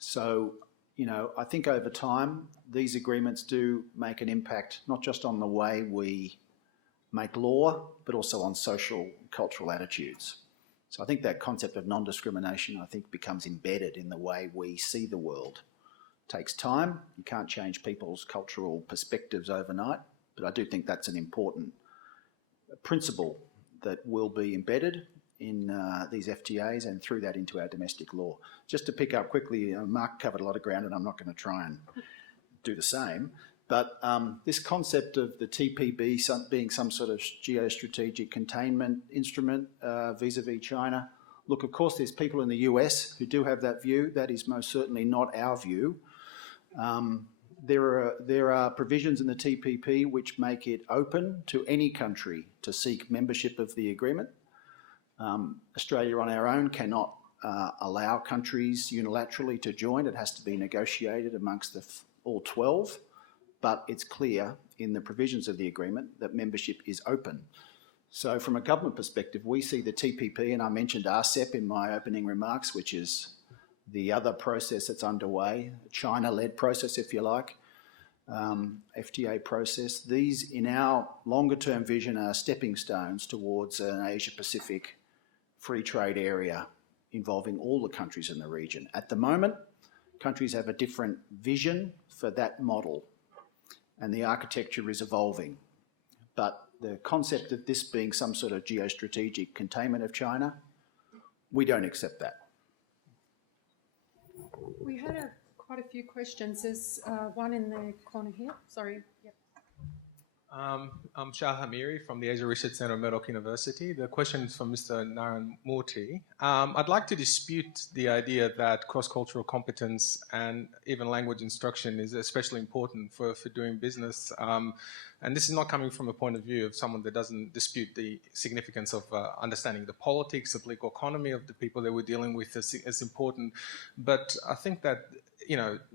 So, I think over time, these agreements do make an impact, not just on the way we make law, but also on social, cultural attitudes. So I think that concept of non-discrimination, becomes embedded in the way we see the world. It takes time, you can't change people's cultural perspectives overnight, but I do think that's an important principle that will be embedded in these FTAs and through that into our domestic law. Just to pick up quickly, Mark covered a lot of ground and I'm not going to try and do the same, but this concept of the TPP being some sort of geostrategic containment instrument vis-a-vis China, look, of course there's people in the US who do have that view. That is most certainly not our view. There are provisions in the TPP which make it open to any country to seek membership of the agreement. Australia on our own cannot allow countries unilaterally to join. It has to be negotiated amongst all 12, but it's clear in the provisions of the agreement that membership is open. So from a government perspective, we see the TPP, and I mentioned RCEP in my opening remarks, which is the other process that's underway, a China-led process, if you like, FTA process. These, in our longer-term vision, are stepping stones towards an Asia-Pacific free trade area involving all the countries in the region. At the moment, countries have a different vision for that model, and the architecture is evolving. But the concept of this being some sort of geostrategic containment of China, we don't accept that. We had quite a few questions. There's one in the corner here. Sorry. Yep. I'm Shah Hamiri from the Asia Research Centre at Murdoch University. The question is from Mr. Narayanamurti. I'd like to dispute the idea that cross-cultural competence and even language instruction is especially important for doing business. And this is not coming from a point of view of someone that doesn't dispute the significance of understanding the politics, the political economy of the people that we're dealing with is important. But I think that,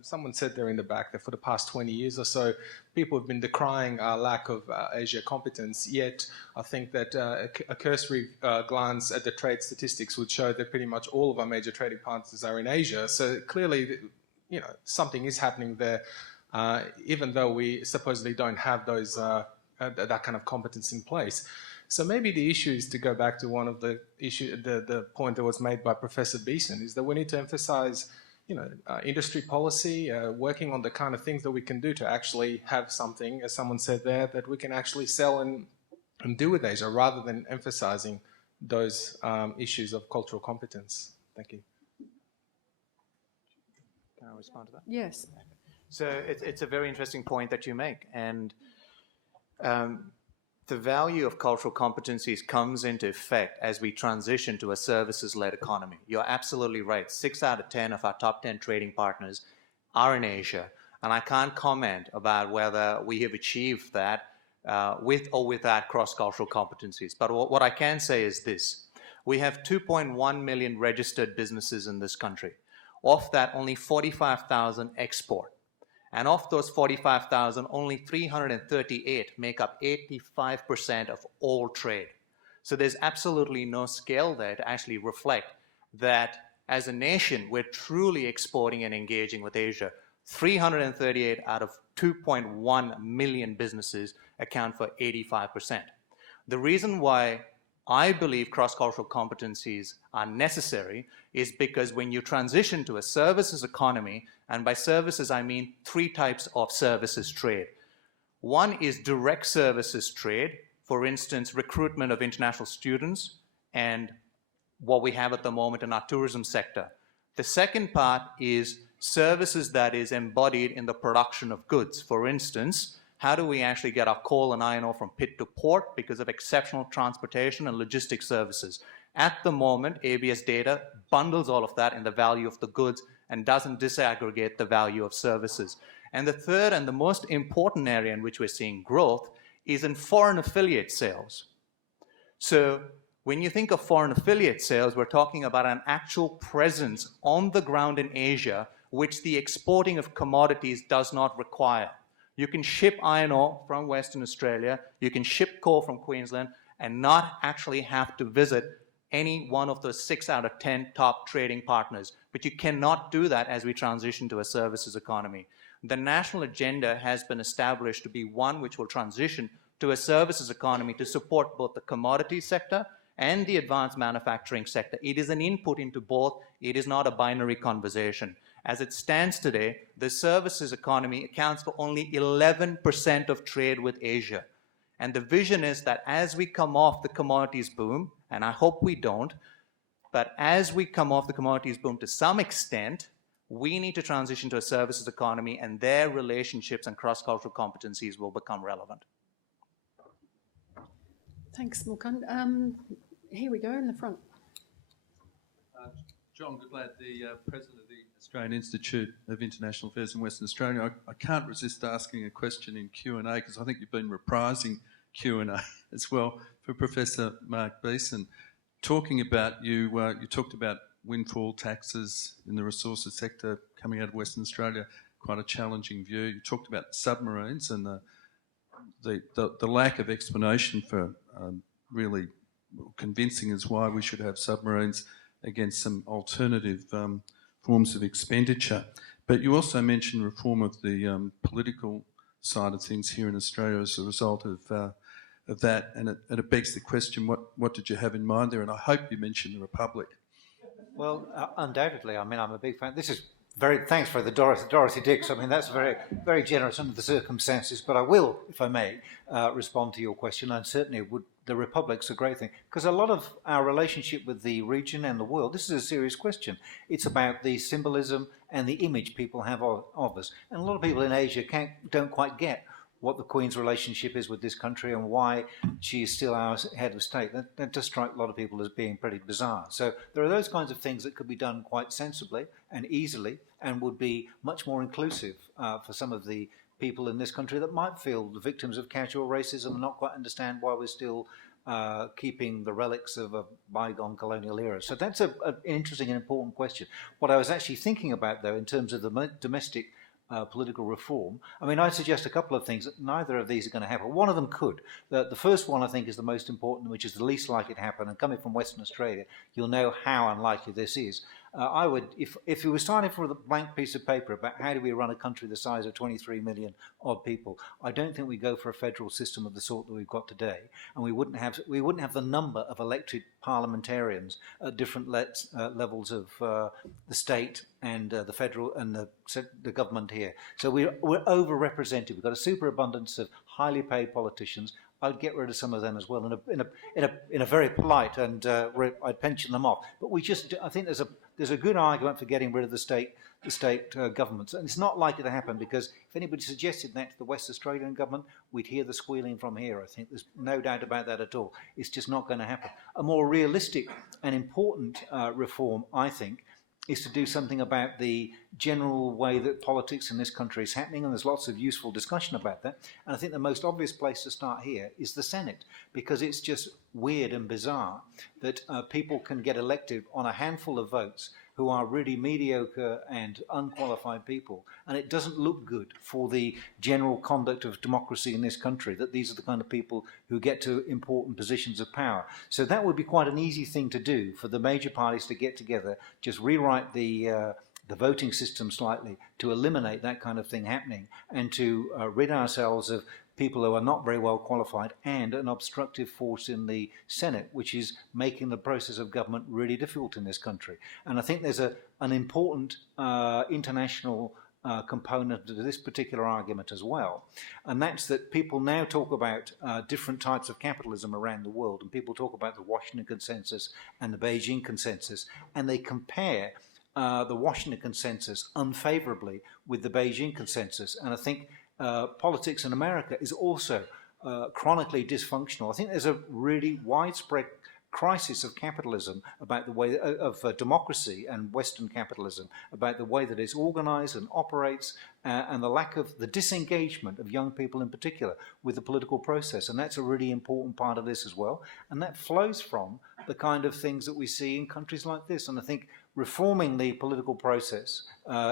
someone said there in the back that for the past 20 years or so, people have been decrying our lack of Asia competence, yet I think that a cursory glance at the trade statistics would show that pretty much all of our major trading partners are in Asia. So clearly, something is happening there, even though we supposedly don't have those that kind of competence in place. So maybe the issue is to go back to one of the the point that was made by Professor Beeson, is that we need to emphasize industry policy, working on the kind of things that we can do to actually have something, as someone said there, that we can actually sell and do with Asia, rather than emphasizing those issues of cultural competence. Thank you. Can I respond to that? Yes. So it's a very interesting point that you make, and the value of cultural competencies comes into effect as we transition to a services-led economy. You're absolutely right. 6 out of 10 of our top 10 trading partners are in Asia, and I can't comment about whether we have achieved that with or without cross-cultural competencies. But what I can say is this. We have 2.1 million registered businesses in this country. Of that, only 45,000 export. And of those 45,000, only 338 make up 85% of all trade. So there's absolutely no scale there to actually reflect that as a nation, we're truly exporting and engaging with Asia 338 out of 2.1 million businesses account for 85%. The reason why I believe cross-cultural competencies are necessary is because when you transition to a services economy, and by services I mean 3 types of services trade. One is direct services trade, for instance, recruitment of international students and what we have at the moment in our tourism sector. The second part is services that is embodied in the production of goods. For instance, how do we actually get our coal and iron ore from pit to port because of exceptional transportation and logistics services? At the moment, ABS data bundles all of that in the value of the goods and doesn't disaggregate the value of services. And the third and the most important area in which we're seeing growth is in foreign affiliate sales. So when you think of foreign affiliate sales, we're talking about an actual presence on the ground in Asia, which the exporting of commodities does not require. You can ship iron ore from Western Australia, you can ship coal from Queensland, and not actually have to visit any one of those 6 out of 10 top trading partners. But you cannot do that as we transition to a services economy. The national agenda has been established to be one which will transition to a services economy to support both the commodity sector and the advanced manufacturing sector. It is an input into both. It is not a binary conversation. As it stands today, the services economy accounts for only 11% of trade with Asia. And the vision is that as we come off the commodities boom, and I hope we don't, but as we come off the commodities boom to some extent, we need to transition to a services economy, and their relationships and cross-cultural competencies will become relevant. Thanks, Mukund. Here we go in the front. John Goodlad, the President of the Australian Institute of International Affairs in Western Australia. I can't resist asking a question in Q&A because I think you've been reprising Q&A as well for Professor Mark Beeson. Talking about, you talked about windfall taxes in the resources sector coming out of Western Australia, quite a challenging view. You talked about submarines and the lack of explanation for really convincing is why we should have submarines against some alternative forms of expenditure. But you also mentioned reform of the political side of things here in Australia as a result of that, and it begs the question, what did you have in mind there? And I hope you mentioned the Republic. Well, undoubtedly. I mean, I'm a big fan. This is thanks for the Dorothy Dix. I mean, that's very, very generous under the circumstances. But I will, if I may, respond to your question. And certainly, the Republic's a great thing because a lot of our relationship with the region and the world. This is a serious question. It's about the symbolism and the image people have of us. And a lot of people in Asia don't quite get what the Queen's relationship is with this country and why she is still our head of state. That does strike a lot of people as being pretty bizarre. So there are those kinds of things that could be done quite sensibly and easily and would be much more inclusive for some of the people in this country that might feel the victims of casual racism and not quite understand why we're still keeping the relics of a bygone colonial era. So that's an interesting and important question. What I was actually thinking about, though, in terms of the domestic political reform, I mean, I'd suggest a couple of things. Neither of these are going to happen. One of them could. The first one, I think, is the most important, which is the least likely to happen. And coming from Western Australia, you'll know how unlikely this is. I would, if you were starting from a blank piece of paper about how do we run a country the size of 23 million odd people, I don't think we go for a federal system of the sort that we've got today, and we wouldn't have the number of elected parliamentarians at different levels of the state and the federal and the government here. So we're overrepresented. We've got a superabundance of highly paid politicians. I'd get rid of some of them as well in a very polite and I'd pension them off. But I think there's a good argument for getting rid of the state governments, and it's not likely to happen because if anybody suggested that to the West Australian government, we'd hear the squealing from here. I think there's no doubt about that at all. It's just not going to happen. A more realistic and important reform, I think, is to do something about the general way that politics in this country is happening, and there's lots of useful discussion about that. And I think the most obvious place to start here is the Senate, because it's just weird and bizarre that people can get elected on a handful of votes who are really mediocre and unqualified people. And it doesn't look good for the general conduct of democracy in this country that these are the kind of people who get to important positions of power. So that would be quite an easy thing to do for the major parties to get together, just rewrite the the voting system slightly to eliminate that kind of thing happening and to rid ourselves of people who are not very well qualified and an obstructive force in the Senate, which is making the process of government really difficult in this country. And I think there's an important international component to this particular argument as well. And that's that people now talk about different types of capitalism around the world, and people talk about the Washington Consensus and the Beijing Consensus, and they compare the Washington Consensus unfavorably with the Beijing Consensus. And I think politics in America is also chronically dysfunctional. I think there's a really widespread crisis of capitalism about the way of democracy and Western capitalism, about the way that it's organized and operates, and the lack of the disengagement of young people in particular with the political process. And that's a really important part of this as well. And that flows from the kind of things that we see in countries like this. And I think reforming the political process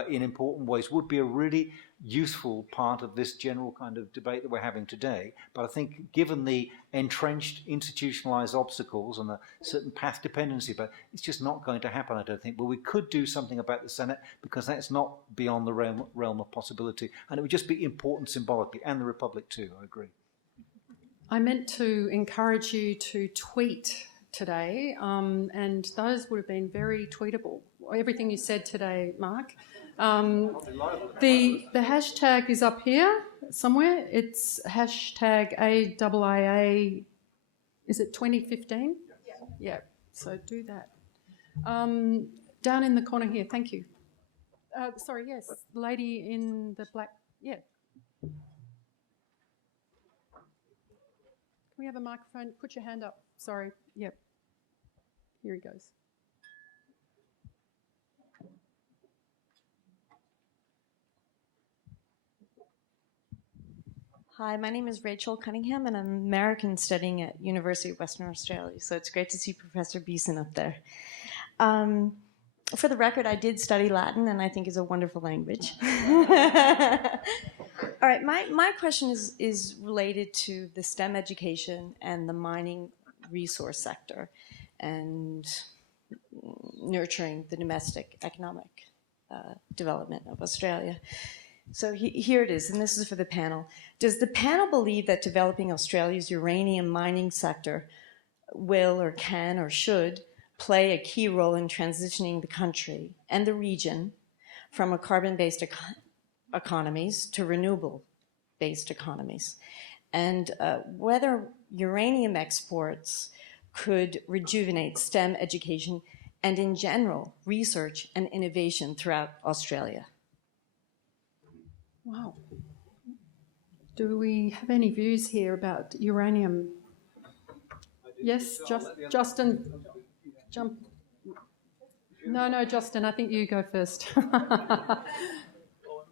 in important ways would be a really useful part of this general kind of debate that we're having today. But I think given the entrenched institutionalized obstacles and a certain path dependency, but it's just not going to happen, I don't think. But we could do something about the Senate, because that's not beyond the realm of possibility. And it would just be important symbolically, and the Republic too, I agree. I meant to encourage you to tweet today, and those would have been very tweetable. Everything you said today, Mark. The hashtag is up here somewhere. It's hashtag AIIA, is it 2015? Yeah, so do that. Down in the corner here, thank you. Sorry, yes, the lady in the black, yeah. Can we have a microphone? Put your hand up. Sorry, yep. Here he goes. Hi, my name is Rachel Cunningham, and I'm an American studying at University of Western Australia, so it's great to see Professor Beeson up there. For the record, I did study Latin, and I think it's a wonderful language. All right, my question is related to the STEM education and the mining resource sector and nurturing the domestic economic development of Australia. So here it is, and this is for the panel. Does the panel believe that developing Australia's uranium mining sector will or can or should play a key role in transitioning the country and the region from a carbon-based economies to renewable-based economies? And whether uranium exports could rejuvenate STEM education and, in general, research and innovation throughout Australia? Wow. Do we have any views here about uranium? Yes, Justin, jump. No, Justin, I think you go first. Well,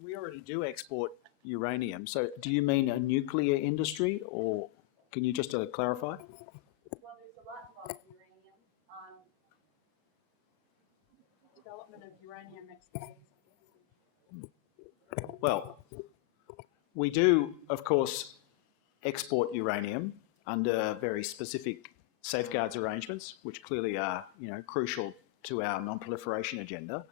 we already do export uranium. So do you mean a nuclear industry, or can you just clarify? Well, there's a lot involved in uranium. Development of uranium expertise. Well, we do, of course, export uranium under very specific safeguards arrangements, which clearly are, crucial to our non-proliferation agenda.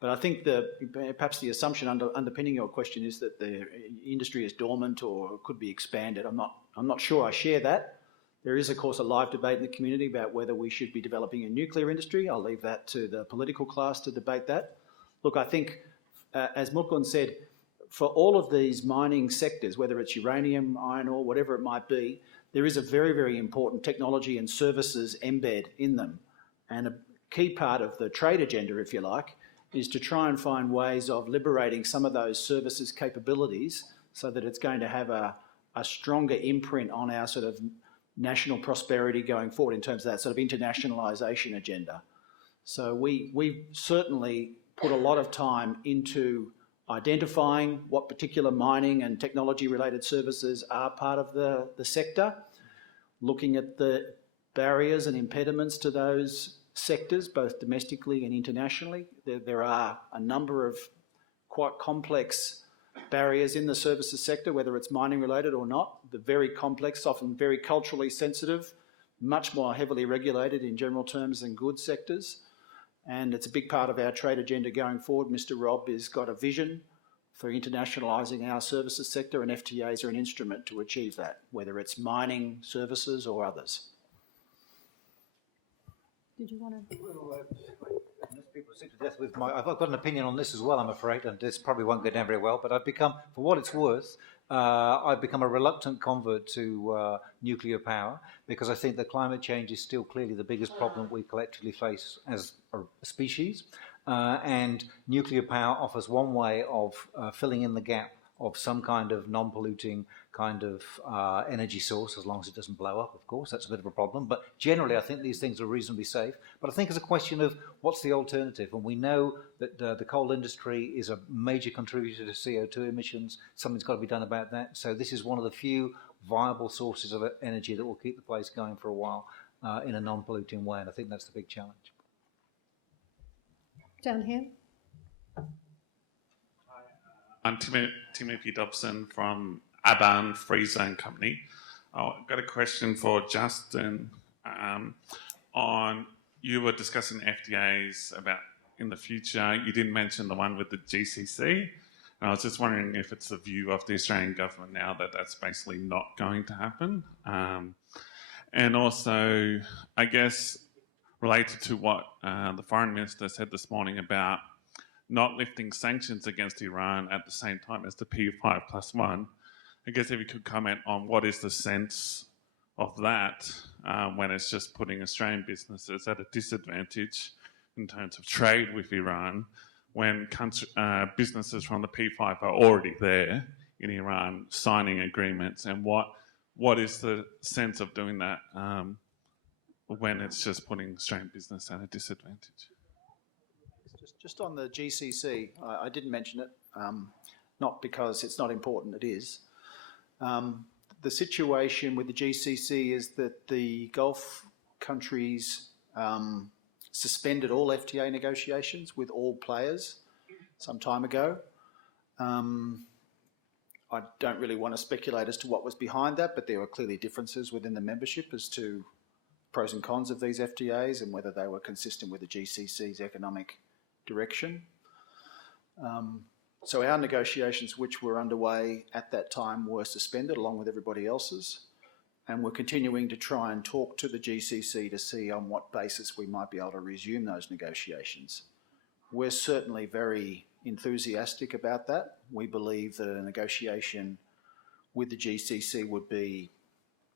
But I think perhaps the assumption underpinning your question is that the industry is dormant or could be expanded. I'm not sure I share that. There is, of course, a live debate in the community about whether we should be developing a nuclear industry. I'll leave that to the political class to debate that. Look, I think, as Mukund said, for all of these mining sectors, whether it's uranium, iron ore, whatever it might be, there is a very, very important technology and services embed in them. And a key part of the trade agenda, if you like, is to try and find ways of liberating some of those services capabilities so that it's going to have a stronger imprint on our sort of national prosperity going forward in terms of that sort of internationalisation agenda. So we've certainly put a lot of time into identifying what particular mining and technology-related services are part of the sector, looking at the barriers and impediments to those sectors, both domestically and internationally. There are a number of quite complex barriers in the services sector, whether it's mining-related or not. They're very complex, often very culturally sensitive, much more heavily regulated in general terms than goods sectors. And it's a big part of our trade agenda going forward. Mr. Rob has got a vision for internationalising our services sector, and FTAs are an instrument to achieve that, whether it's mining services or others. Did you want to? People sick to death with I've got an opinion on this as well, I'm afraid, and this probably won't go down very well, but I've become, for what it's worth, I've become a reluctant convert to nuclear power, because I think that climate change is still clearly the biggest problem we collectively face as a species, and nuclear power offers one way of filling in the gap of some kind of non-polluting kind of energy source, as long as it doesn't blow up, of course. That's a bit of a problem. But generally, I think these things are reasonably safe. But I think it's a question of what's the alternative. And we know that the coal industry is a major contributor to CO2 emissions. Something's got to be done about that. So this is one of the few viable sources of energy that will keep the place going for a while in a non-polluting way. And I think that's the big challenge. Down here. I'm Timothy Dobson from Aban Free Zone Company. I've got a question for Justin on, you were discussing FTAs about in the future. You didn't mention the one with the GCC. And I was just wondering if it's the view of the Australian government now that that's basically not going to happen. And also, I guess, related to what the Foreign Minister said this morning about not lifting sanctions against Iran at the same time as the P5+1. I guess if you could comment on what is the sense of that when it's just putting Australian businesses at a disadvantage in terms of trade with Iran, when businesses from the P5 are already there in Iran signing agreements, and what is the sense of doing that when it's just putting Australian business at a disadvantage? Just on the GCC, I didn't mention it, not because it's not important, it is. The situation with the GCC is that the Gulf countries suspended all FTA negotiations with all players some time ago. I don't really want to speculate as to what was behind that, but there were clearly differences within the membership as to pros and cons of these FTAs and whether they were consistent with the GCC's economic direction. So our negotiations, which were underway at that time, were suspended along with everybody else's, and we're continuing to try and talk to the GCC to see on what basis we might be able to resume those negotiations. We're certainly very enthusiastic about that. We believe that a negotiation with the GCC would be,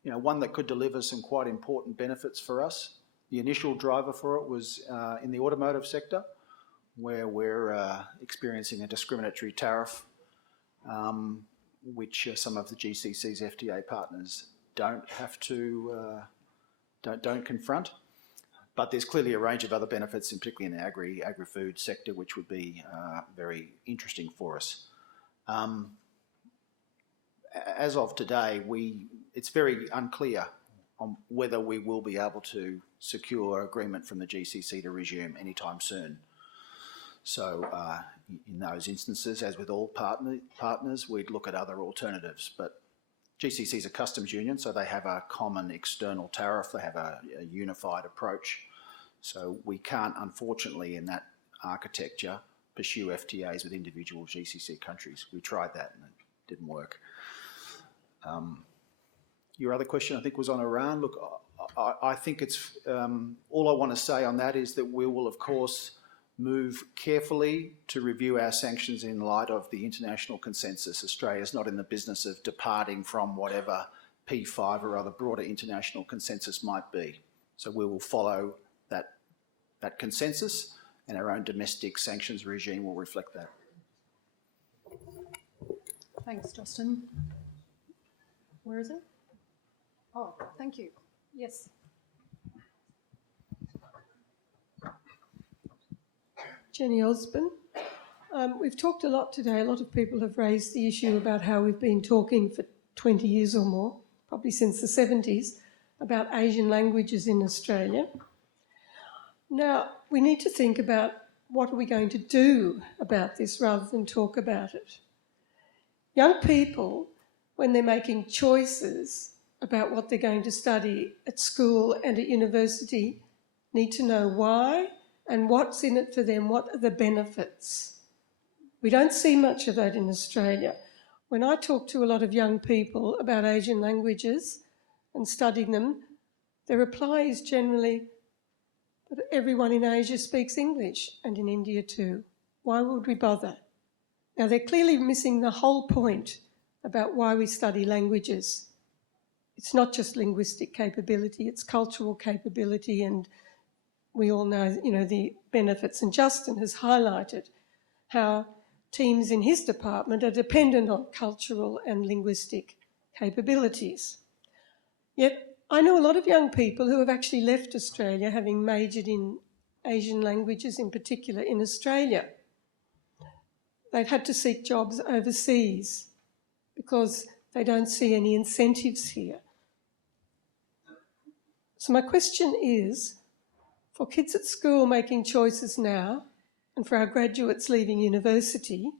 one that could deliver some quite important benefits for us. The initial driver for it was in the automotive sector, where we're experiencing a discriminatory tariff, which some of the GCC's FTA partners don't have to, don't confront. But there's clearly a range of other benefits, and particularly in the agri-food sector, which would be very interesting for us. As of today, it's very unclear on whether we will be able to secure agreement from the GCC to resume anytime soon. So in those instances, as with all partners, we'd look at other alternatives. But GCC is a customs union, so they have a common external tariff. They have a unified approach. So we can't, unfortunately, in that architecture, pursue FTAs with individual GCC countries. We tried that and it didn't work. Your other question, I think, was on Iran. Look, I think it's, all I want to say on that is that we will, of course, move carefully to review our sanctions in light of the international consensus. Australia's not in the business of departing from whatever P5 or other broader international consensus might be. So we will follow that consensus, and our own domestic sanctions regime will reflect that. Thanks, Justin. Where is it? Oh, thank you. Yes. Jenny Osborne. We've talked a lot today. A lot of people have raised the issue about how we've been talking for 20 years or more, probably since the 70s, about Asian languages in Australia. Now, we need to think about what are we going to do about this rather than talk about it. Young people, when they're making choices about what they're going to study at school and at university, need to know why and what's in it for them, what are the benefits. We don't see much of that in Australia. When I talk to a lot of young people about Asian languages and studying them, their reply is generally, but everyone in Asia speaks English, and in India too. Why would we bother? Now, they're clearly missing the whole point about why we study languages. It's not just linguistic capability, it's cultural capability, and we all know, the benefits. And Justin has highlighted how teams in his department are dependent on cultural and linguistic capabilities. Yet I know a lot of young people who have actually left Australia, having majored in Asian languages, in particular in Australia. They've had to seek jobs overseas because they don't see any incentives here. So my question is, for kids at school making choices now, and for our graduates leaving university,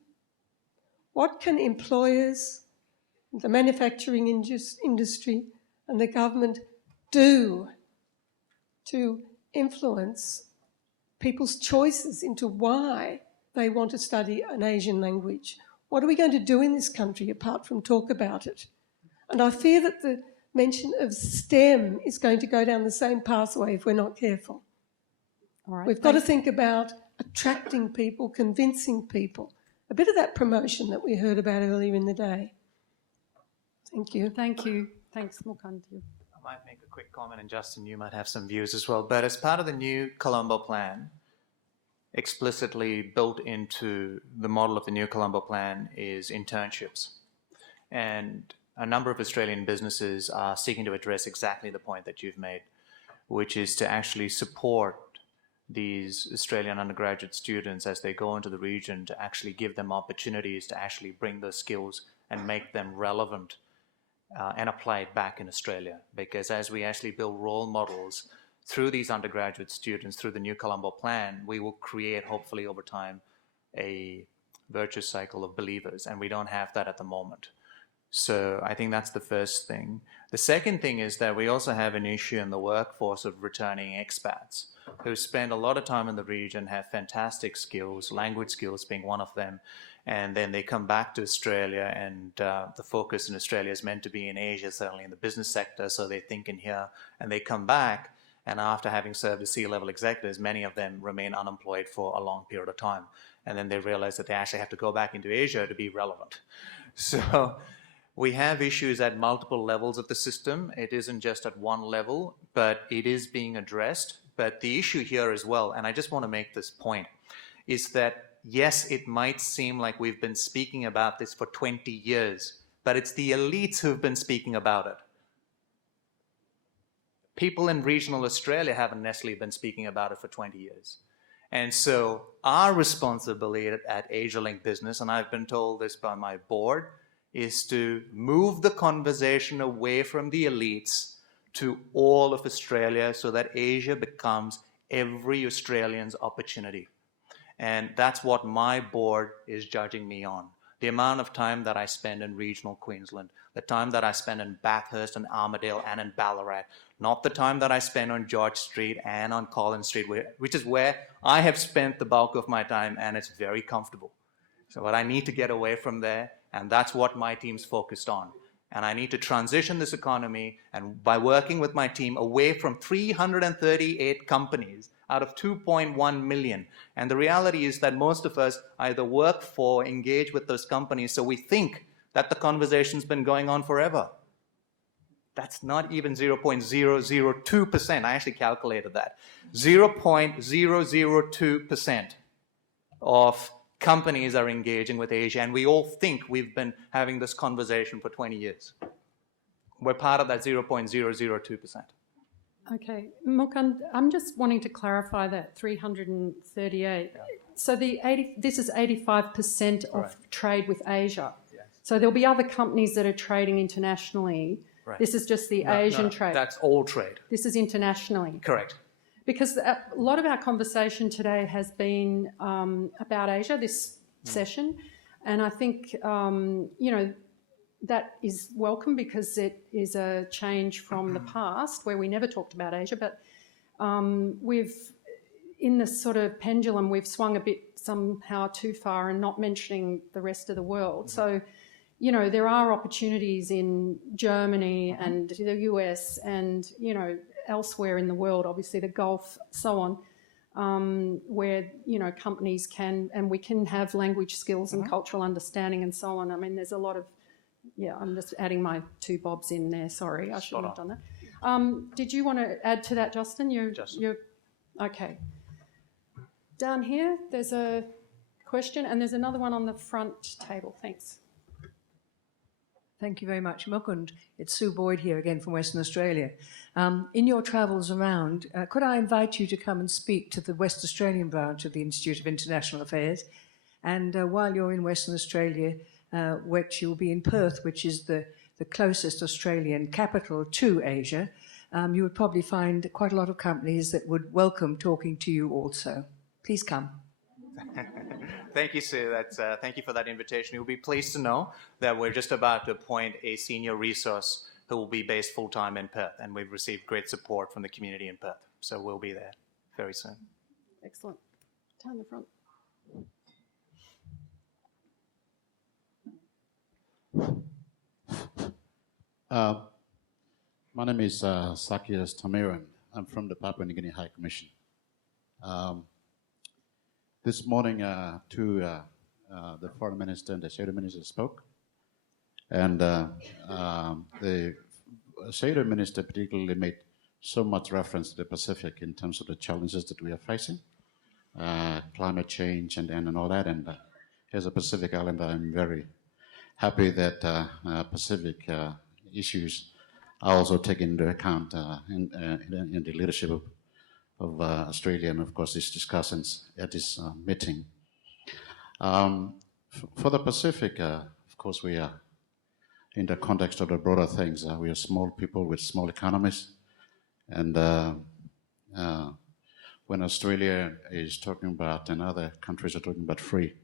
what can employers, the manufacturing industry and the government do to influence people's choices into why they want to study an Asian language? What are we going to do in this country apart from talk about it? And I fear that the mention of STEM is going to go down the same pathway if we're not careful. All right, We've got to think about attracting people, convincing people. A bit of that promotion that we heard about earlier in the day. Thank you. Thank you. Thanks, Mukund. I might make a quick comment, and Justin, you might have some views as well. But as part of the new Colombo Plan, explicitly built into the model of the new Colombo Plan is internships. And a number of Australian businesses are seeking to address exactly the point that you've made, which is to actually support these Australian undergraduate students as they go into the region, to actually give them opportunities to actually bring those skills and make them relevant and apply it back in Australia. Because as we actually build role models through these undergraduate students, through the new Colombo Plan, we will create, hopefully over time, a virtuous cycle of believers, and we don't have that at the moment. So I think that's the first thing. The second thing is that we also have an issue in the workforce of returning expats who spend a lot of time in the region, have fantastic skills, language skills being one of them, and then they come back to Australia, and the focus in Australia is meant to be in Asia, certainly in the business sector, so they think in here, and they come back, and after having served as C-level executives, many of them remain unemployed for a long period of time, and then they realize that they actually have to go back into Asia to be relevant. So we have issues at multiple levels of the system. It isn't just at one level, but it is being addressed. But the issue here as well, and I just want to make this point, is that yes, it might seem like we've been speaking about this for 20 years, but it's the elites who've been speaking about it. People in regional Australia haven't necessarily been speaking about it for 20 years. And so our responsibility at AsiaLink Business, and I've been told this by my board, is to move the conversation away from the elites to all of Australia so that Asia becomes every Australian's opportunity. And that's what my board is judging me on. The amount of time that I spend in regional Queensland, the time that I spend in Bathurst and Armidale and in Ballarat, not the time that I spend on George Street and on Collins Street, which is where I have spent the bulk of my time, and it's very comfortable. So but I need to get away from there, and that's what my team's focused on. And I need to transition this economy, and by working with my team, away from 338 companies out of 2.1 million. And the reality is that most of us either work for, engage with those companies, so we think that the conversation's been going on forever. That's not even 0.002%. I actually calculated that. 0.002% of companies are engaging with Asia, and we all think we've been having this conversation for 20 years. We're part of that 0.002%. Okay, Mukund, I'm just wanting to clarify that 338. Yeah. So this is 85% of trade with Asia. Yes. So there'll be other companies that are trading internationally. Right. This is just the Asian trade. That's all trade. This is internationally. Correct. Because a lot of our conversation today has been about Asia, this session, and I think, that is welcome because it is a change from the past where we never talked about Asia, but in this sort of pendulum, we've swung a bit somehow too far and not mentioning the rest of the world. So, you know, there are opportunities in Germany and the US and, you know, elsewhere in the world, obviously the Gulf, so on, where, you know, companies can, and we can have language skills and cultural understanding and so on. I mean, there's a lot of, yeah, I'm just adding my 2 bobs in there. Sorry, I shouldn't have done that. Did you want to add to that, Justin? You're okay. Down here, there's a question, and there's another one on the front table. Thanks. Thank you very much, Mukund. It's Sue Boyd here again from Western Australia. In your travels around, could I invite you to come and speak to the West Australian branch of the Institute of International Affairs? And while you're in Western Australia, which you'll be in Perth, which is the closest Australian capital to Asia, you would probably find quite a lot of companies that would welcome talking to you also. Please come. Thank you, Sue. Thank you for that invitation. You'll be pleased to know that we're just about to appoint a senior resource who will be based full-time in Perth, and we've received great support from the community in Perth. So we'll be there very soon. Excellent. Down the front. My name is Sakias Tamiran. I'm from the Papua New Guinea High Commission. This morning, the Foreign Minister and the Shadow Minister spoke, and the Shadow Minister particularly made so much reference to the Pacific in terms of the challenges that we are facing, climate change and all that. And as a Pacific Islander, I'm very happy that Pacific issues are also taken into account in the leadership of Australia, and of course these discussions at this meeting. For the Pacific, of course, we are in the context of the broader things. We are small people with small economies, and when Australia is talking about and other countries are talking about free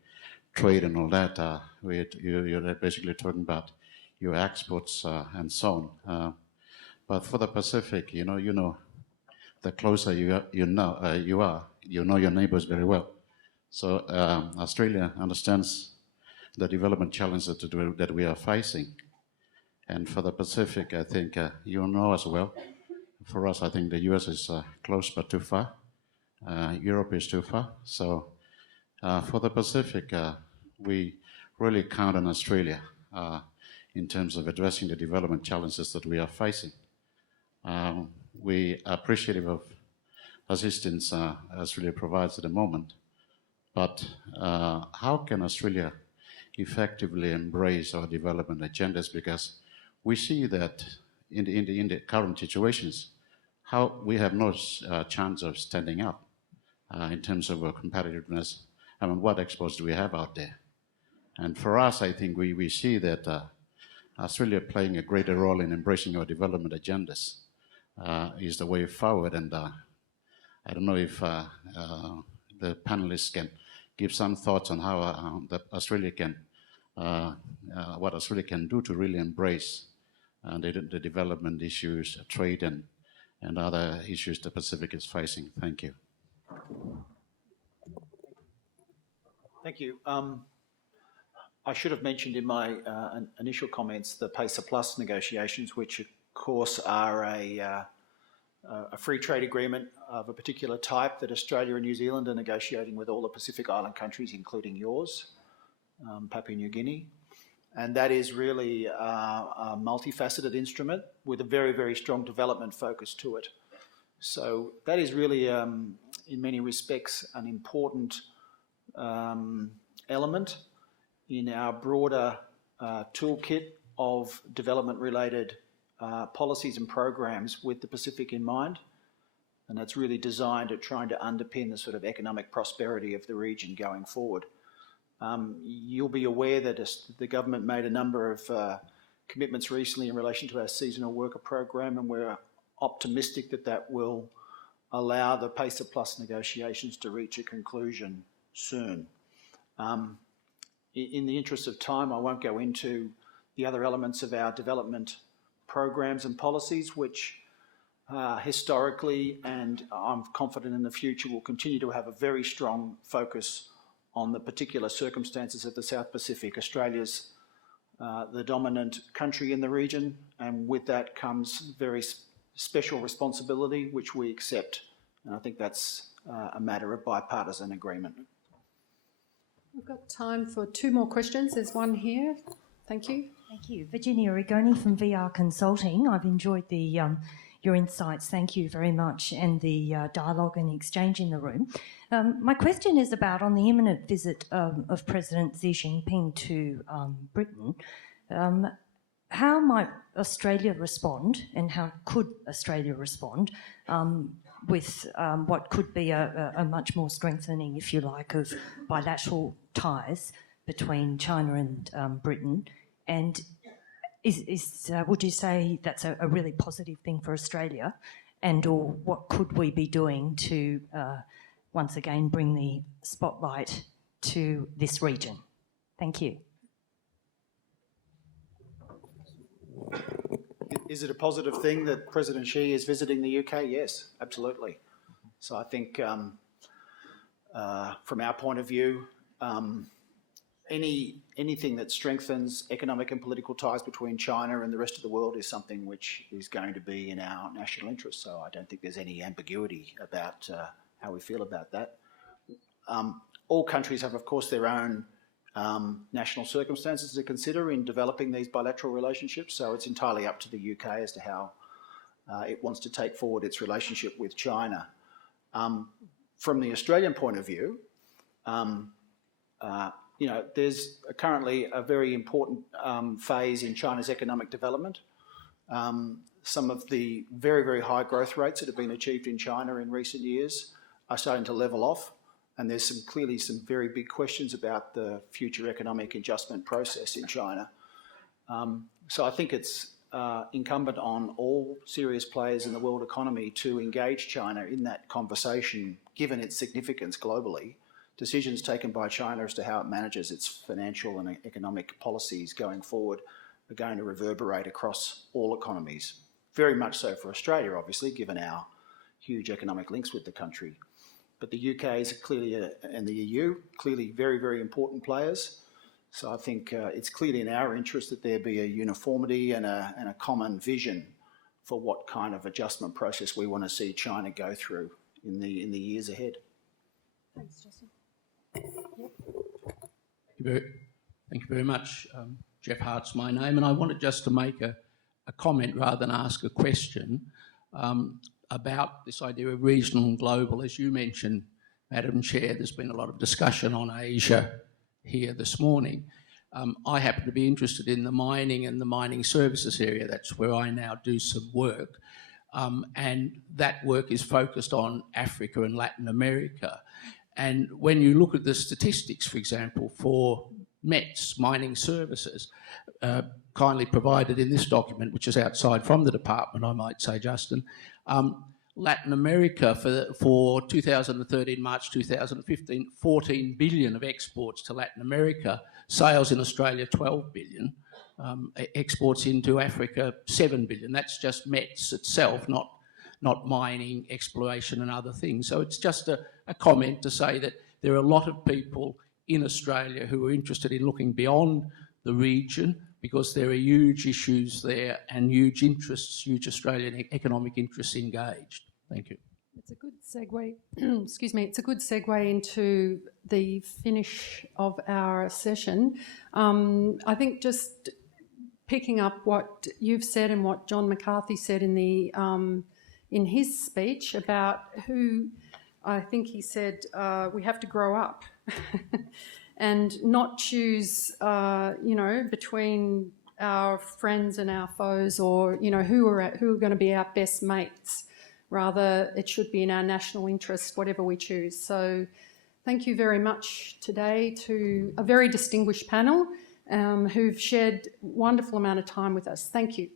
trade and all that, you're basically talking about your exports and so on. But for the Pacific, you know, the closer you know your neighbors very well. So Australia understands the development challenges that we are facing. And for the Pacific, I think you know as well. For us, I think the US is close but too far. Europe is too far. So for the Pacific, we really count on Australia in terms of addressing the development challenges that we are facing. We are appreciative of assistance Australia provides at the moment, but how can Australia effectively embrace our development agendas? Because we see that in the current situations, how we have no chance of standing up in terms of our competitiveness. I mean, what exports do we have out there? And for us, I think we see that Australia playing a greater role in embracing our development agendas is the way forward. And I don't know if the panelists can give some thoughts on how Australia can, what Australia can do to really embrace the development issues, trade and other issues the Pacific is facing. Thank you. Thank you. I should have mentioned in my initial comments the PACER Plus negotiations, which of course are a free trade agreement of a particular type that Australia and New Zealand are negotiating with all the Pacific Island countries, including yours, Papua New Guinea. And that is really a multifaceted instrument with a very, very strong development focus to it. So that is really, in many respects, an important element in our broader toolkit of development-related policies and programs with the Pacific in mind. And that's really designed at trying to underpin the sort of economic prosperity of the region going forward. You'll be aware that the government made a number of commitments recently in relation to our seasonal worker program, and we're optimistic that that will allow the PACER Plus negotiations to reach a conclusion soon. In the interest of time, I won't go into the other elements of our development programs and policies, which historically, and I'm confident in the future, will continue to have a very strong focus on the particular circumstances of the South Pacific. Australia's the dominant country in the region, and with that comes very special responsibility, which we accept. And I think that's a matter of bipartisan agreement. We've got time for 2 more questions. There's one here. Thank you. Thank you. Virginia Rigoni from VR Consulting. I've enjoyed your insights. Thank you very much, and the dialogue and exchange in the room. My question is about, on the imminent visit of President Xi Jinping to Britain, how might Australia respond, and how could Australia respond with what could be a much more strengthening, if you like, of bilateral ties between China and Britain? And would you say that's a really positive thing for Australia? And or what could we be doing to once again bring the spotlight to this region? Thank you. Is it a positive thing that President Xi is visiting the UK? Yes, absolutely. So I think from our point of view, anything that strengthens economic and political ties between China and the rest of the world is something which is going to be in our national interest. So I don't think there's any ambiguity about how we feel about that. All countries have, of course, their own national circumstances to consider in developing these bilateral relationships. So it's entirely up to the UK as to how it wants to take forward its relationship with China. From the Australian point of view, you know, there's currently a very important phase in China's economic development. Some of the very, very high growth rates that have been achieved in China in recent years are starting to level off, and there's clearly some very big questions about the future economic adjustment process in China. So I think it's incumbent on all serious players in the world economy to engage China in that conversation, given its significance globally. Decisions taken by China as to how it manages its financial and economic policies going forward are going to reverberate across all economies. Very much so for Australia, obviously, given our huge economic links with the country. But the UK is clearly, and the EU, clearly very, very important players. So I think it's clearly in our interest that there be a uniformity and a common vision for what kind of adjustment process we want to see China go through in the years ahead. Thanks, Justin. Thank you very much. Jeff Hart's my name, and I wanted just to make a comment rather than ask a question about this idea of regional and global. As you mentioned, Madam Chair, there's been a lot of discussion on Asia here this morning. I happen to be interested in the mining and the mining services area. That's where I now do some work. And that work is focused on Africa and Latin America. And when you look at the statistics, for example, for METS, mining services, kindly provided in this document, which is outside from the department, I might say, Justin, Latin America for 2013, March 2015, 14 billion of exports to Latin America, sales in Australia 12 billion, exports into Africa 7 billion. That's just METS itself, not mining, exploration and other things. So it's just a comment to say that there are a lot of people in Australia who are interested in looking beyond the region, because there are huge issues there and huge interests, huge Australian economic interests engaged. Thank you. It's a good segue, excuse me, it's a good segue into the finish of our session. I think just picking up what you've said and what John McCarthy said in his speech about who, I think he said, we have to grow up and not choose, between our friends and our foes, or, who are going to be our best mates. Rather, it should be in our national interest, whatever we choose. So thank you very much today to a very distinguished panel who've shared a wonderful amount of time with us. Thank you.